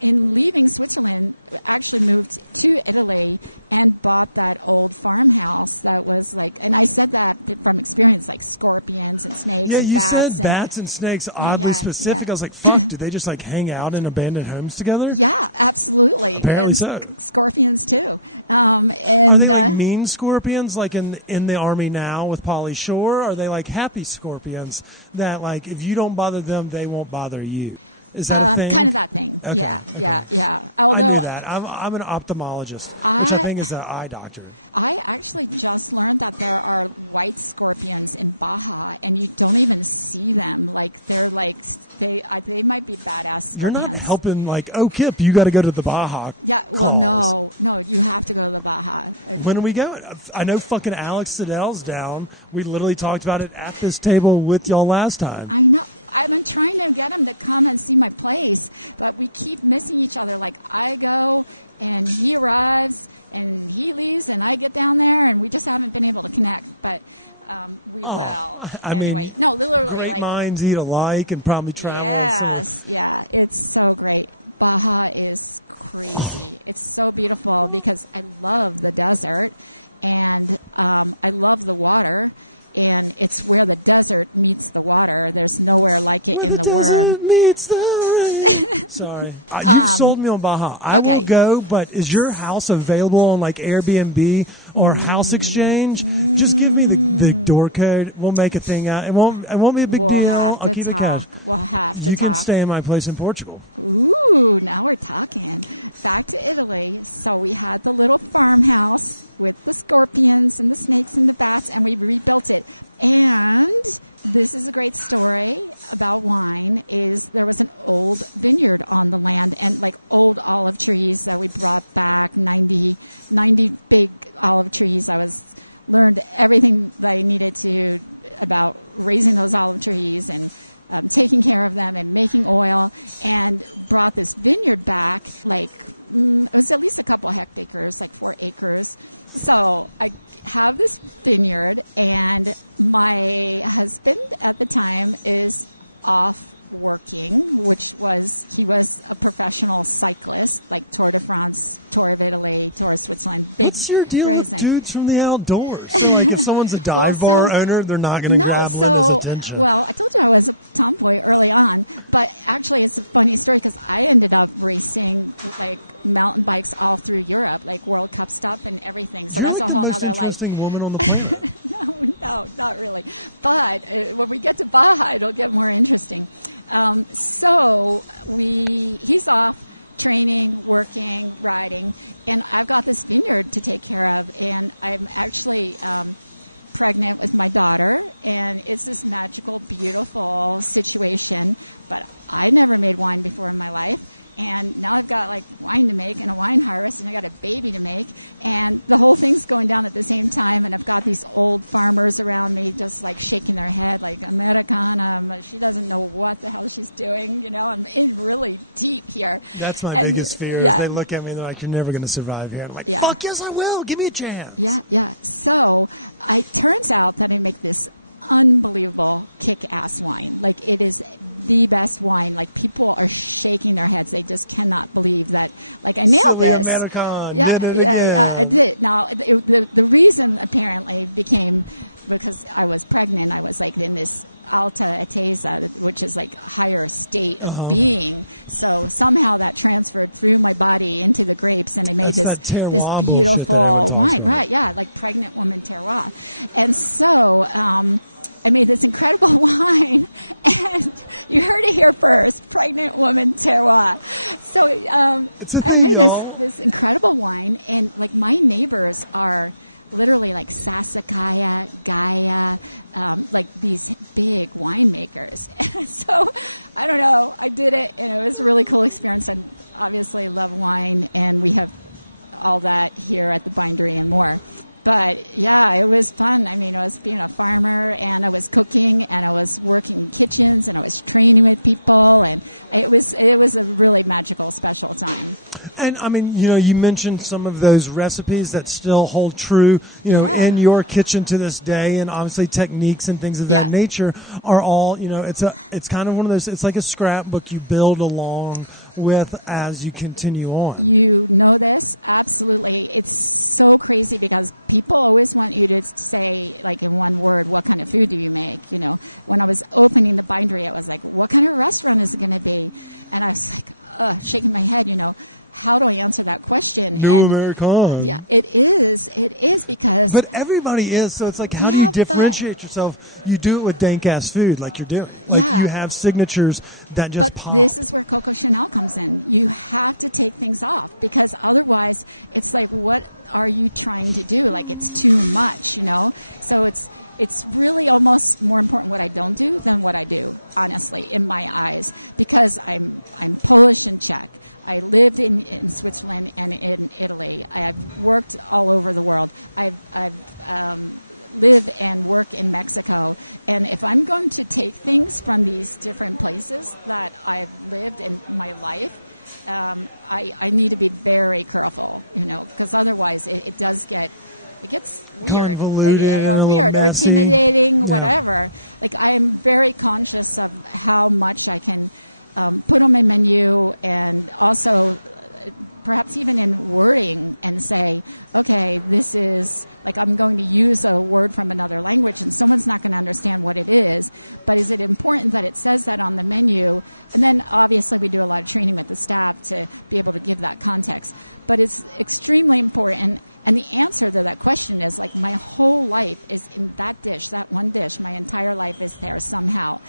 in leaving Switzerland, actually moved to Italy and bought that old farmhouse that was like, and I said that from experience, like scorpions and snakes Yeah, and you bats. said bats and snakes oddly Yeah, specific. yeah. I was like, fuck, do they just like hang out in abandoned homes together? Yeah, absolutely. Apparently and so. Scorpions too. Are And they like mean scorpions like in the army now with Pauly Shore? Or are they like happy scorpions that like if you don't bother them, they won't bother you? Is that a thing? kind of that thing. Okay, Yeah, okay. yeah. I Although knew that. I'm an ophthalmologist, which I think is an eye doctor. I actually just learned that there are white scorpions in Baja, and you don't even see them. Like they're like they might be badass You're scorpions. not helping like, oh, Kip, you got to go to the Baja. Yeah, well, cause. no, you have to go to the Baja. When are we going? I know fucking Alex Siddell's down. We literally talked about it at this table with y'all last time. I know. I've been trying to get him to come and see my place, but we keep missing each other. Like I go and he arrives and he leaves and I get down there and we just haven't been able to connect, but we will. I anyway, mean, no, literally Great like minds eat alike and probably travel. yes, yeah, it's so great. Baja is crazy. It's so beautiful because I love the desert and I love the water. And it's where the desert meets the water. There's nowhere like it in the world. Desert meets the rain. Sorry. You sold me on Baja. I okay. will go, but is your house available on like Airbnb or House Exchange? Just give me the door code. We'll make a thing out. It won't be a big We'll deal. have I'll to keep talk. it cash. We'll have to You talk. can stay in my place in Portugal. Ooh, now we're talking. Back to Italy. So we had the little farmhouse with the scorpions and the snakes and the bats, and we rebuilt it. And this is a great story about wine. Is there was an old vineyard on the land and like old olive trees that we brought back, 90 big olive trees. Learned everything that I needed to about raising those olive trees and taking care of them and making oil, and brought this vineyard back. Like it was at least a couple hectares, like 4 acres. So I have this vineyard, and my husband at the time is off working, he was a professional cyclist, like Tour de France, Tour of Italy, Tour of Switzerland. Big What's your deal racing. with dudes from the outdoors? So like if someone's a dive bar owner, they're not going to grab Linda's attention. Well, I told you I was a tomboy early on, but actually it's a funny story because I ended up racing like mountain bikes all through Europe, like World Cup stuff and everything. So You're that's like a whole the most other life. interesting woman on the planet. No, not really. But when we get to Baja, it'll get more interesting. So he's off training, working, riding, and I've got this vineyard to take care of, and I'm actually pregnant with my daughter, and it's this magical, beautiful situation. But I never made wine before in my life. And now I've got like wine to make and a wine harvest, and I got a baby to make, and the whole thing's going down at the same time. And I've got these old farmers around me just like shaking their head like Americana. She doesn't know what the hell she's doing. You know, I'm in really deep here. That's my biggest fear. Yeah. Is they look at me and they're like, you're never going to survive here. I'm like, Yeah. fuck yes, I will. Give me a chance. Yeah. So it turns out that I make this unbelievable kick-ass wine. Like it is the best wine. Like people are shaking their heads. They just cannot believe that. Like I nailed Silly this. American. Yeah, I did. Now the reason apparently became because I was pregnant. I was like in this alta attesa, which is like higher state of being. So somehow that transferred through my body into the grapes, and I made That's this that terroir bullshit that beautiful everyone talks wine. about. Right? Yeah, like pregnant woman terroir. And so I made this incredible wine, and you heard it here first, pregnant woman terroir. So It's a I thing, made y'all. this incredible wine, and like my neighbors are literally like Sassicaia, Gaia, like these big winemakers. So I don't know, I did it, and it was a really cool experience. I obviously love wine, and we have all that here at the Bindery and more. But yeah, it was fun. I mean, I was being a farmer, and I was cooking, and I was working in kitchens, and I was training with people, and it was a really magical, special time. And I mean, you mentioned some of those recipes that still hold true, in your kitchen to this day, and obviously techniques and things of that nature are all, it's kind of one of those, it's like a scrapbook you build along with as you continue on. You know this? Absolutely. It's so crazy because people always want you to say, like, in one word, what kind of food do you make? When I was opening the bindery, I was like, what kind of restaurant is it going to be? And I was like, shaking my head, how do I answer that question? New American. Yeah, it is because... But everybody is, so it's like, how do you differentiate yourself? You do it with dank-ass food like you're doing. Like, you have signatures that just pop. But this is where Coco Chanel comes in. You have to take things off because otherwise it's like, what are you trying to do? Like, it's too much, So it's really almost more important what I don't do than what I do, honestly, in my eyes, because I'm Polish and Czech. I lived in Switzerland and in Italy. I've worked all over the world. I've live and work in Mexico. And if I'm going to take things from these different places that I've lived in my life, I need to be very careful, because otherwise it gets weird, weird or intimidating, whatever. Like, I am very conscious of how much I can put on my menu, and also perhaps even in wording, and say, okay, this is like, I'm going to use a word from another language and someone's not going to understand what it is, but is it important that it says that on the menu? And then obviously we do a lot of training with the staff to be able to give that context, but it's extremely important. And the answer to that question is, like, my whole life is in that dish, that one dish. My entire life is there somehow.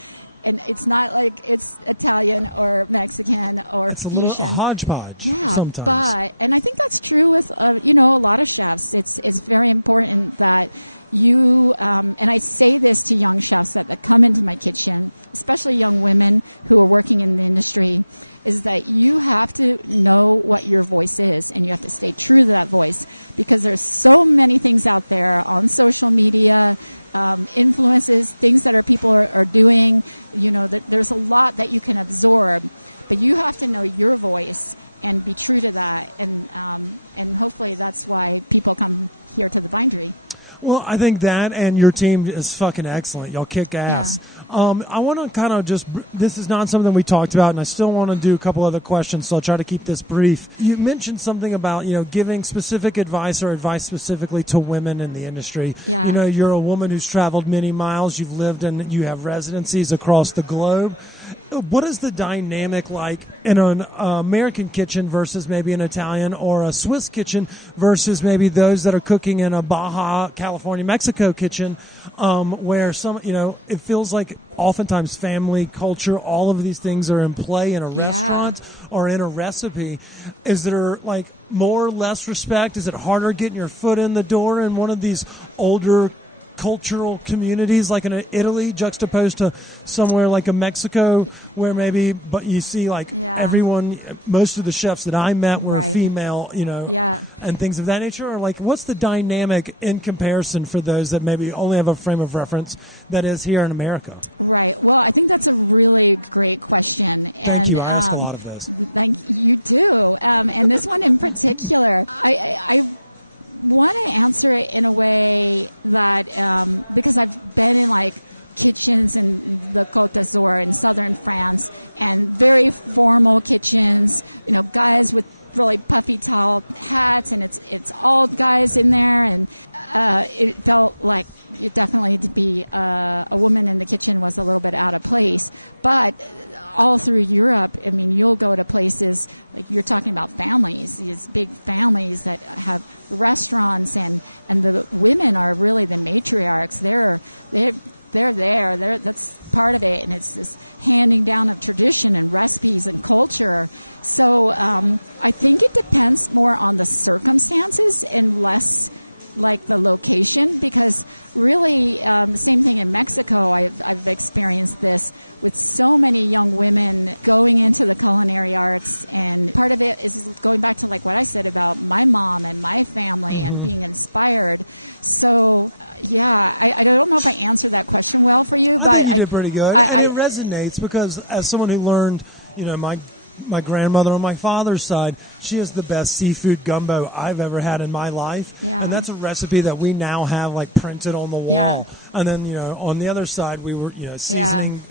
And it's not like it's Italian or Mexican or it's fusion. It's a little hodgepodge. Yeah, sometimes. And I think that's true with a lot of chefs. It's very important that you and I say this to young chefs that come into my kitchen, especially young women who are working in the industry, is that you have to know what your voice is, and you have to stay true to that voice, because there's so many things out there on social media, influences, things that people are doing. There's a lot that you can absorb, but you have to know your voice and be true to that. And hopefully that's why people come here to the Bindery. Well, I think that, and your team is fucking excellent. Y'all kick ass. Yeah. I want to kind of this is not something we talked about, and I still want to do a couple other questions, so I'll try to keep this brief. You mentioned something about, giving specific advice or advice specifically to women in the industry. Yeah. You're a woman who's traveled many miles. You've lived and you have residencies across the globe. What is the dynamic like in an American kitchen versus maybe an Italian or a Swiss kitchen versus maybe those that are cooking in a Baja, California, Mexico kitchen, where it feels like oftentimes family, culture, all of these things are in play in a restaurant or in a recipe. Is there like more or less respect? Is it harder getting your foot in the door in one of these older cultural communities like in Italy juxtaposed to somewhere like a Mexico where but you see everyone, most of the chefs that I met were female, and things of that nature? Or like, what's the dynamic in comparison for those that maybe only have a frame of reference that is here in America? Right. Well, I think that's a really great question. Thank you. I ask a lot of those. Thank you do. And this one in particular, I want to answer it in a way that, because I've been in kitchens in the Côte d'Azur in southern France, and very formal kitchens, guys with really puffy tall hats, and it's all guys in there, and it felt like it definitely to be a woman in the kitchen was a little bit out of place. But all through Europe, I mean, you'll go to places like you're talking about families, these big families that have restaurants, and the women are really the matriarchs. They're there. That's part of it, and it's this handing down of tradition and recipes and culture. So I think it depends more on the circumstances and less like the location, because really, same thing in Mexico. I've experienced this with so many young women going into the culinary arts, and part of it is going back to like what I said about my mom and my family and being inspired. So, yeah, I don't know if I answered that question well for you, but I think you did pretty good. And it resonates because as someone who learned, my grandmother on my father's side, she has the best seafood gumbo I've ever had in my life. Yeah. And that's a recipe that we now have like printed on the wall. Yeah. And then, on the other side, we were, seasoning,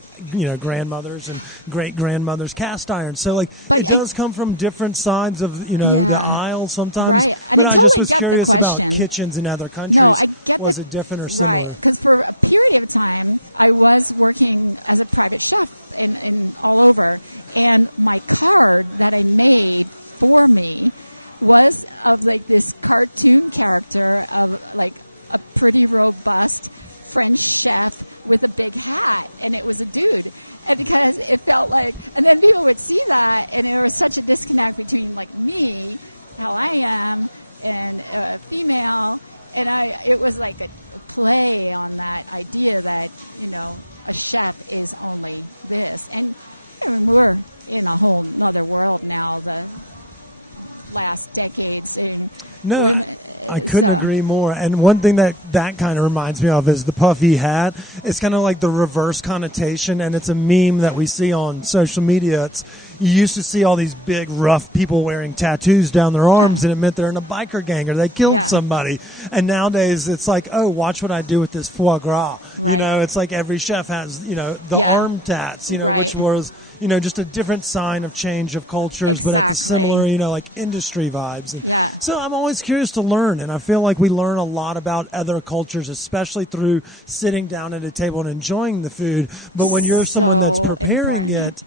grandmothers and great grandmothers cast iron. So like, But it does come from different sides of, the aisle sometimes. Right. And But I just totally was get the curious about question. kitchens in other countries. No, I get Was it different or similar? Right, because for a period of time, I was working as a private chef in all over, and my card that I made for me was of like this cartoon character of like a pretty robust French chef with a big hat, and it was a dude. And because it felt like, and then people would see that, and there was such a disconnect between like me, how I am, and a female, and it was like a play on that idea that, a chef is only this. And we're in a whole nother world now, the last decades. And No, women, I couldn't agree more. And one thing that kind of reminds me of is the puffy hat. It's kind of like the reverse connotation, and it's a meme that we see on social media. You used to see all these big, rough people wearing tattoos down their arms, and it meant they're in a biker gang or they killed somebody. And nowadays, it's like, oh, watch what I do with this foie gras. Right. It's like every chef has, the arm tats, which was, just a different sign of change of cultures, but it's similar, like industry vibes. And so I'm always curious to learn, and I feel like we learn a lot about other cultures, especially through sitting down at a table and enjoying the food. But when you're someone that's preparing it,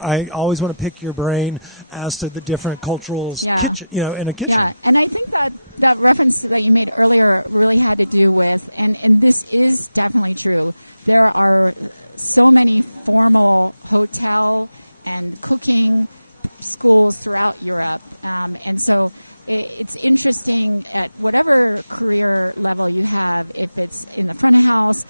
I always want to pick your brain as to the different cultural kitchen, in a kitchen. Yeah, and I think that reference that you made earlier really had to do with, and this is definitely true, there are so many formal hotel and cooking schools throughout Europe. And so it's interesting at whatever career level you have, if it's in the front of house,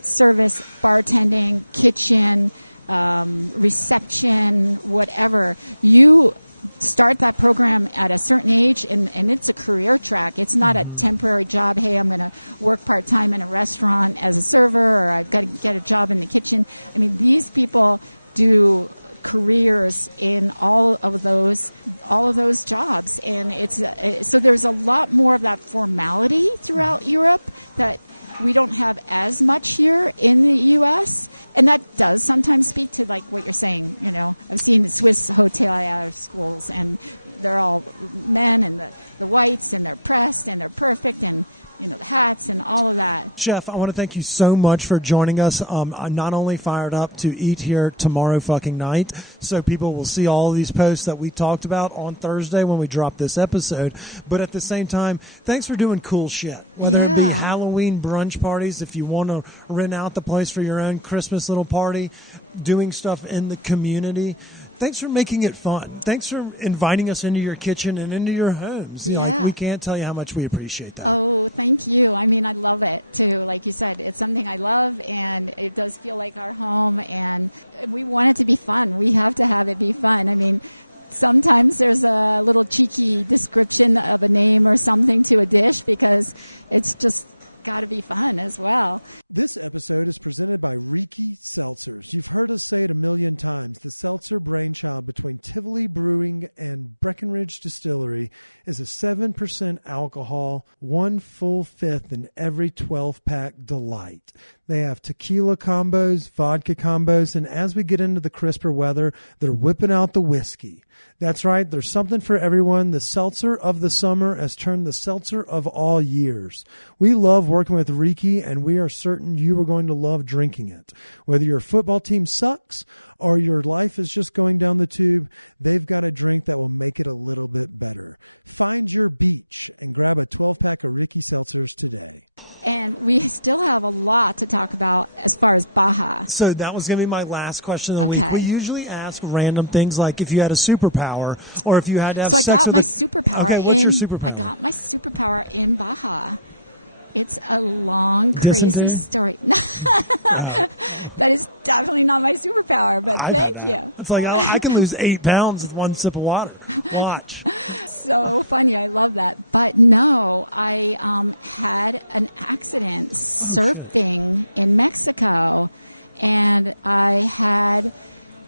service, bartending, kitchen, reception, whatever, you start that program at a certain age, and it's a career track. It's not a temporary job. Hey, I'm going to work part-time in a restaurant as a server, or I've got to get a job in the kitchen. I mean, these people do careers in all of those jobs, and it's so there's a lot more of that formality throughout Europe that we don't have as much here in the U.S., and that does sometimes speak to like what you're saying. I've seen the Swiss hotelier schools, and they're all men, and the whites, and they're pressed, and they're perfect, and the hats and all of that. Chef, I want to thank you so much for joining us. I'm not only fired up to eat here tomorrow fucking night, so people will see all of these posts that we talked about on Thursday when we drop this episode, but at the same time, thanks for doing cool shit. Whether it be Halloween brunch parties, if you want to rent out the place for your own Christmas little party, doing stuff in the community. Thanks for making it fun. Thanks for inviting us into your kitchen and into your homes. We can't tell you how much we appreciate that. Oh, thank you. I mean, I love it too. Like you said, it's something I love, and it does feel like our home, and we want it to be fun. We have to have it be fun. I mean, sometimes there's a little cheeky description of a name or something to a dish because it's just got to be fun as well. This episode is presented by RIKI Seltzers. You've heard us say it a million times. The seltzer brainchild between Tivoli Brewing and Breckenridge Distillery is a 7% alcohol, 1 full fifth in every 12-pack delight. They have tequila combos, vodka combos, and as we get into the crisper weather, they're whipping out the whiskey. That's right, there's something for everyone. The seltzer of the summer has turned the seltzer of all years. We love working with RIKI, and we are certain you are going to love drinking it. Whether your football team sucks or your life is just going down the tube, they've got a drink that will make it a little bit better. Find your beach and grab a 12-pack of RIKI Seltzers today. And we still have a lot to talk about as far as Baja. So that was going to be my last question of the week. We usually ask random things like if you had a superpower or if you had to have sex with my superpower. Okay, what's your superpower? I got my superpower in Baja. It's a long, crazy Dysentery? story. That is definitely not my superpower, but thank you. It's like I can lose 8 pounds with one sip of water. Watch. So funny. I love that. But no, I had an accident surfing in Mexico, and I had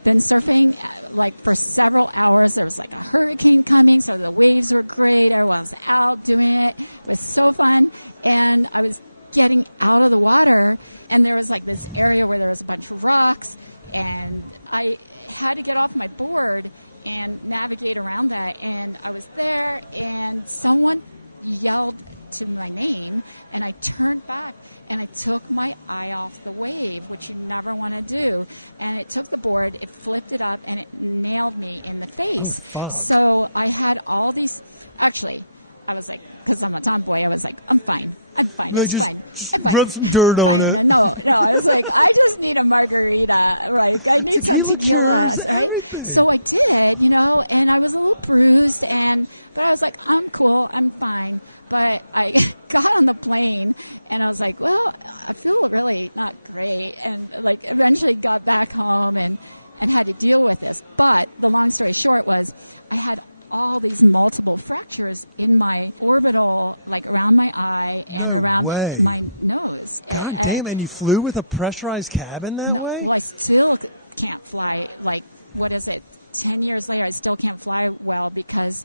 been surfing like for several hours. There was like a hurricane coming, so the waves were great. Everyone was out doing it. It was so fun. And I was getting out of the water, and there was like this area where there was a bunch of rocks, and I had to get off my board and navigate around that. And I was there, and someone yelled to my name, and I turned back and I took my eye off the wave, which you never want to do. And it took the board, it flipped it up, and it nailed me in the face. So I had all these, actually, I was like, because I'm a tomboy, I was like, I'm fine. It's fine. I'm fine. Rub some dirt on it. No. I was like, I just need a margarita. Like, I need some tequila, right? Everything. So I did, and I was a little bruised, but I was like, I'm cool. I'm fine. But I got on the plane, and I was like, well, I feel really not great. And like, eventually got back home and had to deal with this. But the long story short was I had all these multiple fractures in my orbital, like around my eye and around my nose. God damn, and you flew with a pressurized cabin that way? Well, I still can't fly. Like, what is it? 10 years later, I still can't fly well because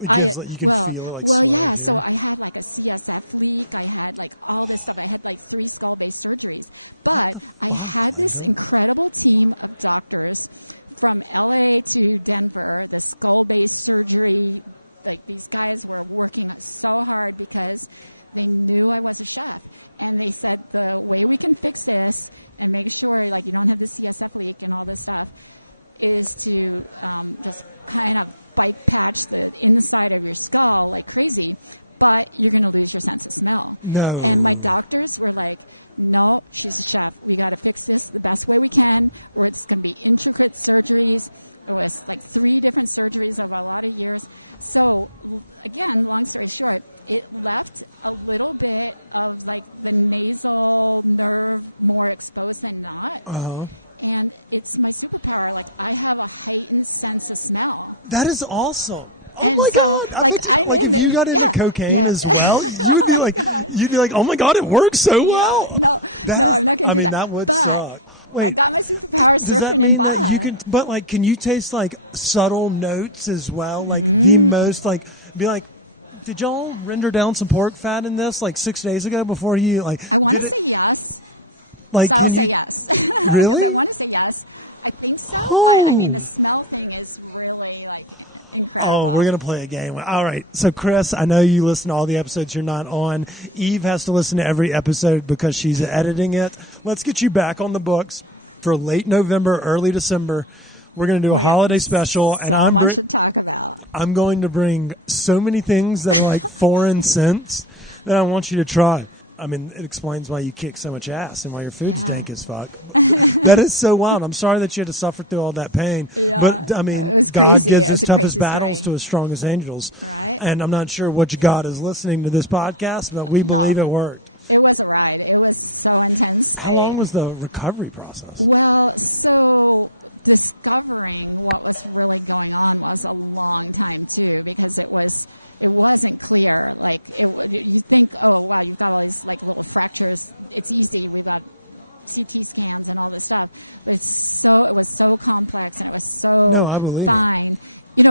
So I had like a CSF leak. I had like all this stuff. I had like 3 skull-based surgeries. But I had this incredible team of doctors from LA to Denver, the skull-based surgery. Like, these guys were working so hard because they knew I was a chef. And they said, the way we can fix this and make sure like you don't have the CSF leak and all this stuff is to just kind of bike patch the inside of your skull like crazy, but you're going to lose your sense of smell. No. And my doctors were like, no, she's a chef. We got to fix this the best way we can, or it's going to be intricate surgeries. It was like 3 different surgeries over a lot of years. So again, long story short, it left a little bit of like the nasal nerve more exposed than not. Uh-huh. And it's my superpower. Like, I have a heightened sense of smell. That is awesome. And oh my so, God. like, I'm like in if it. you got into cocaine as well, you'd be like, oh my God, it works so well. No, I'm not going to do that. That would but suck. Wait, I got my superpower surfing in Baja. But can you taste like subtle notes as well? Like the most, like, be like, did y'all render down some pork fat in this like 6 days ago before you like? I want to say yes. Like, so I'll say yes. Really? Because I want to say yes. I think so. Oh. But I mean, the smell thing is really like incredible. Oh, we're going to play a game. All right. So, Chris, I know you listen to all the episodes you're not on. Eve has to listen to every episode because she's editing it. Let's get you back on the books for late November, early December. We're going to do a holiday special. So much to talk about. I'm going to bring so many things that are like foreign scents that I want you to try. I mean, it explains why you kick so much ass and why your food's dank as fuck. That is so wild. I'm sorry that you had to suffer through all that pain. Yeah, but, I mean, it was God crazy. gives It his was a toughest crazy battles story. to his strongest angels. Right. And I'm not sure what God is listening to this podcast, but we believe it worked. It was a ride. It was so intense. How long was the recovery process? Well, so discovering what was really going on was a long time too, because it wasn't clear. Like, you think, oh wow, you've got all these like little fractures. It's easy. We've got CT scans and all this stuff, but it was so complex and it was so fine.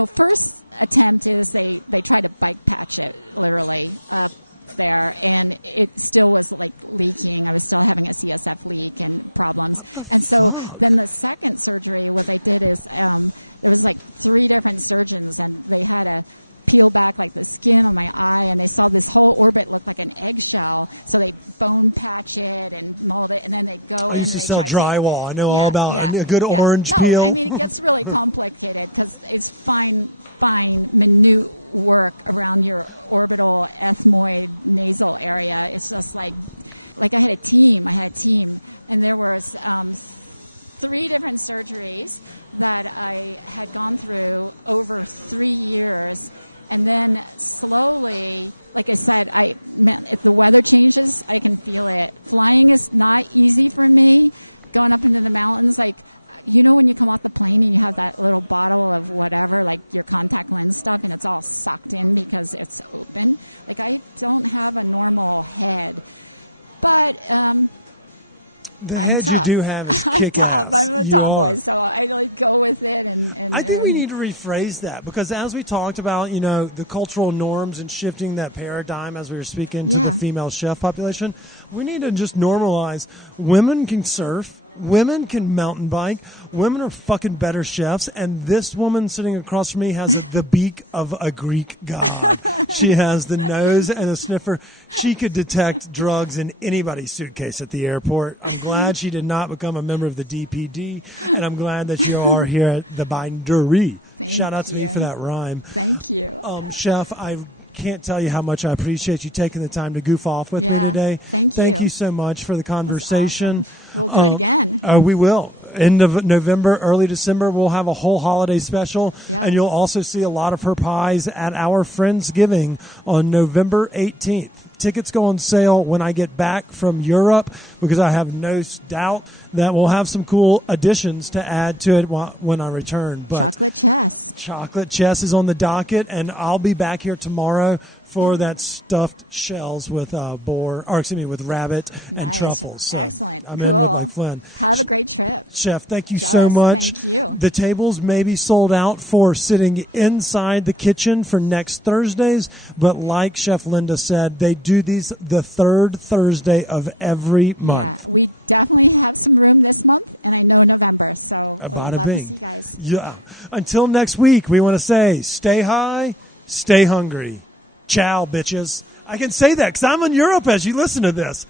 First attempt is they try to bike patch it literally up there, and it still was like leaking. I was still having a CSF leak and problems. And so then the second surgery, what they did is there was like 3 different surgeons, and they had to peel back like the skin on my eye, and they saw this whole orbit look like an eggshell. So they bone patch it and mold it, and then they go in and they sell drywall. I know all about a good orange no, peel. I mean, it gets really complicated because it's fine, minute work around your orbital ethmoid nasal area. It's just like I had a team, and there was 3 different surgeries that I had gone through over 3 years. And then slowly, like I said, if the weather changes, I can feel it. Flying is not easy for me. Going up into the mountains, like, when you come off the plane and you have that little bottle of whatever, like your contact lens stuff, and it's all sucked in because it's open. Like, I don't have a normal head. But the I'm head tough. you do have is I'm kick-ass. tough. I'm a You tomboy, are. so I like go with it. And I think we need to rephrase that, because as we talked about, the cultural norms and shifting that paradigm as we were speaking to the female chef population, we need to just normalize women can surf, women can mountain bike, women are fucking better chefs, and this woman sitting across from me has the beak of a Greek god. She has the nose and a sniffer. She could detect drugs in anybody's suitcase at the airport. I'm glad she did not become a member of the DPD, and I'm glad that you are here at the Bindery. Shout out to me for that rhyme. Thank you. Chef, I can't tell you how much I appreciate you taking the time to goof off with me today. Thank you. Thank you so much for the conversation. Awesome. We'll do it again. We will. End of November, early December, we'll have a whole holiday special. Yeah. And you'll also see a lot of her pies at our Friendsgiving on November 18th. Tickets go on sale when I get back from Europe, because I have no doubt that we'll have some cool additions to add to it when I return. But Chocolate chess. Chocolate chess is on the docket, and I'll be back here tomorrow for that stuffed shells with with rabbit and truffles. So excellent. I'm cool. in with my friend. Have a great trip. Chef, thank you so Jealous. much. Thank you. The tables may be sold out for sitting inside the kitchen for next Thursdays, but like Chef Linda said, they do these the third Thursday of every month. Yeah, we definitely have some room this month, and I know November, so I'd Bada love to bing. see you guys. Yeah. Until next week, we want to say stay high, stay hungry. Ciao, bitches. I can say that because I'm in Europe as you listen to this.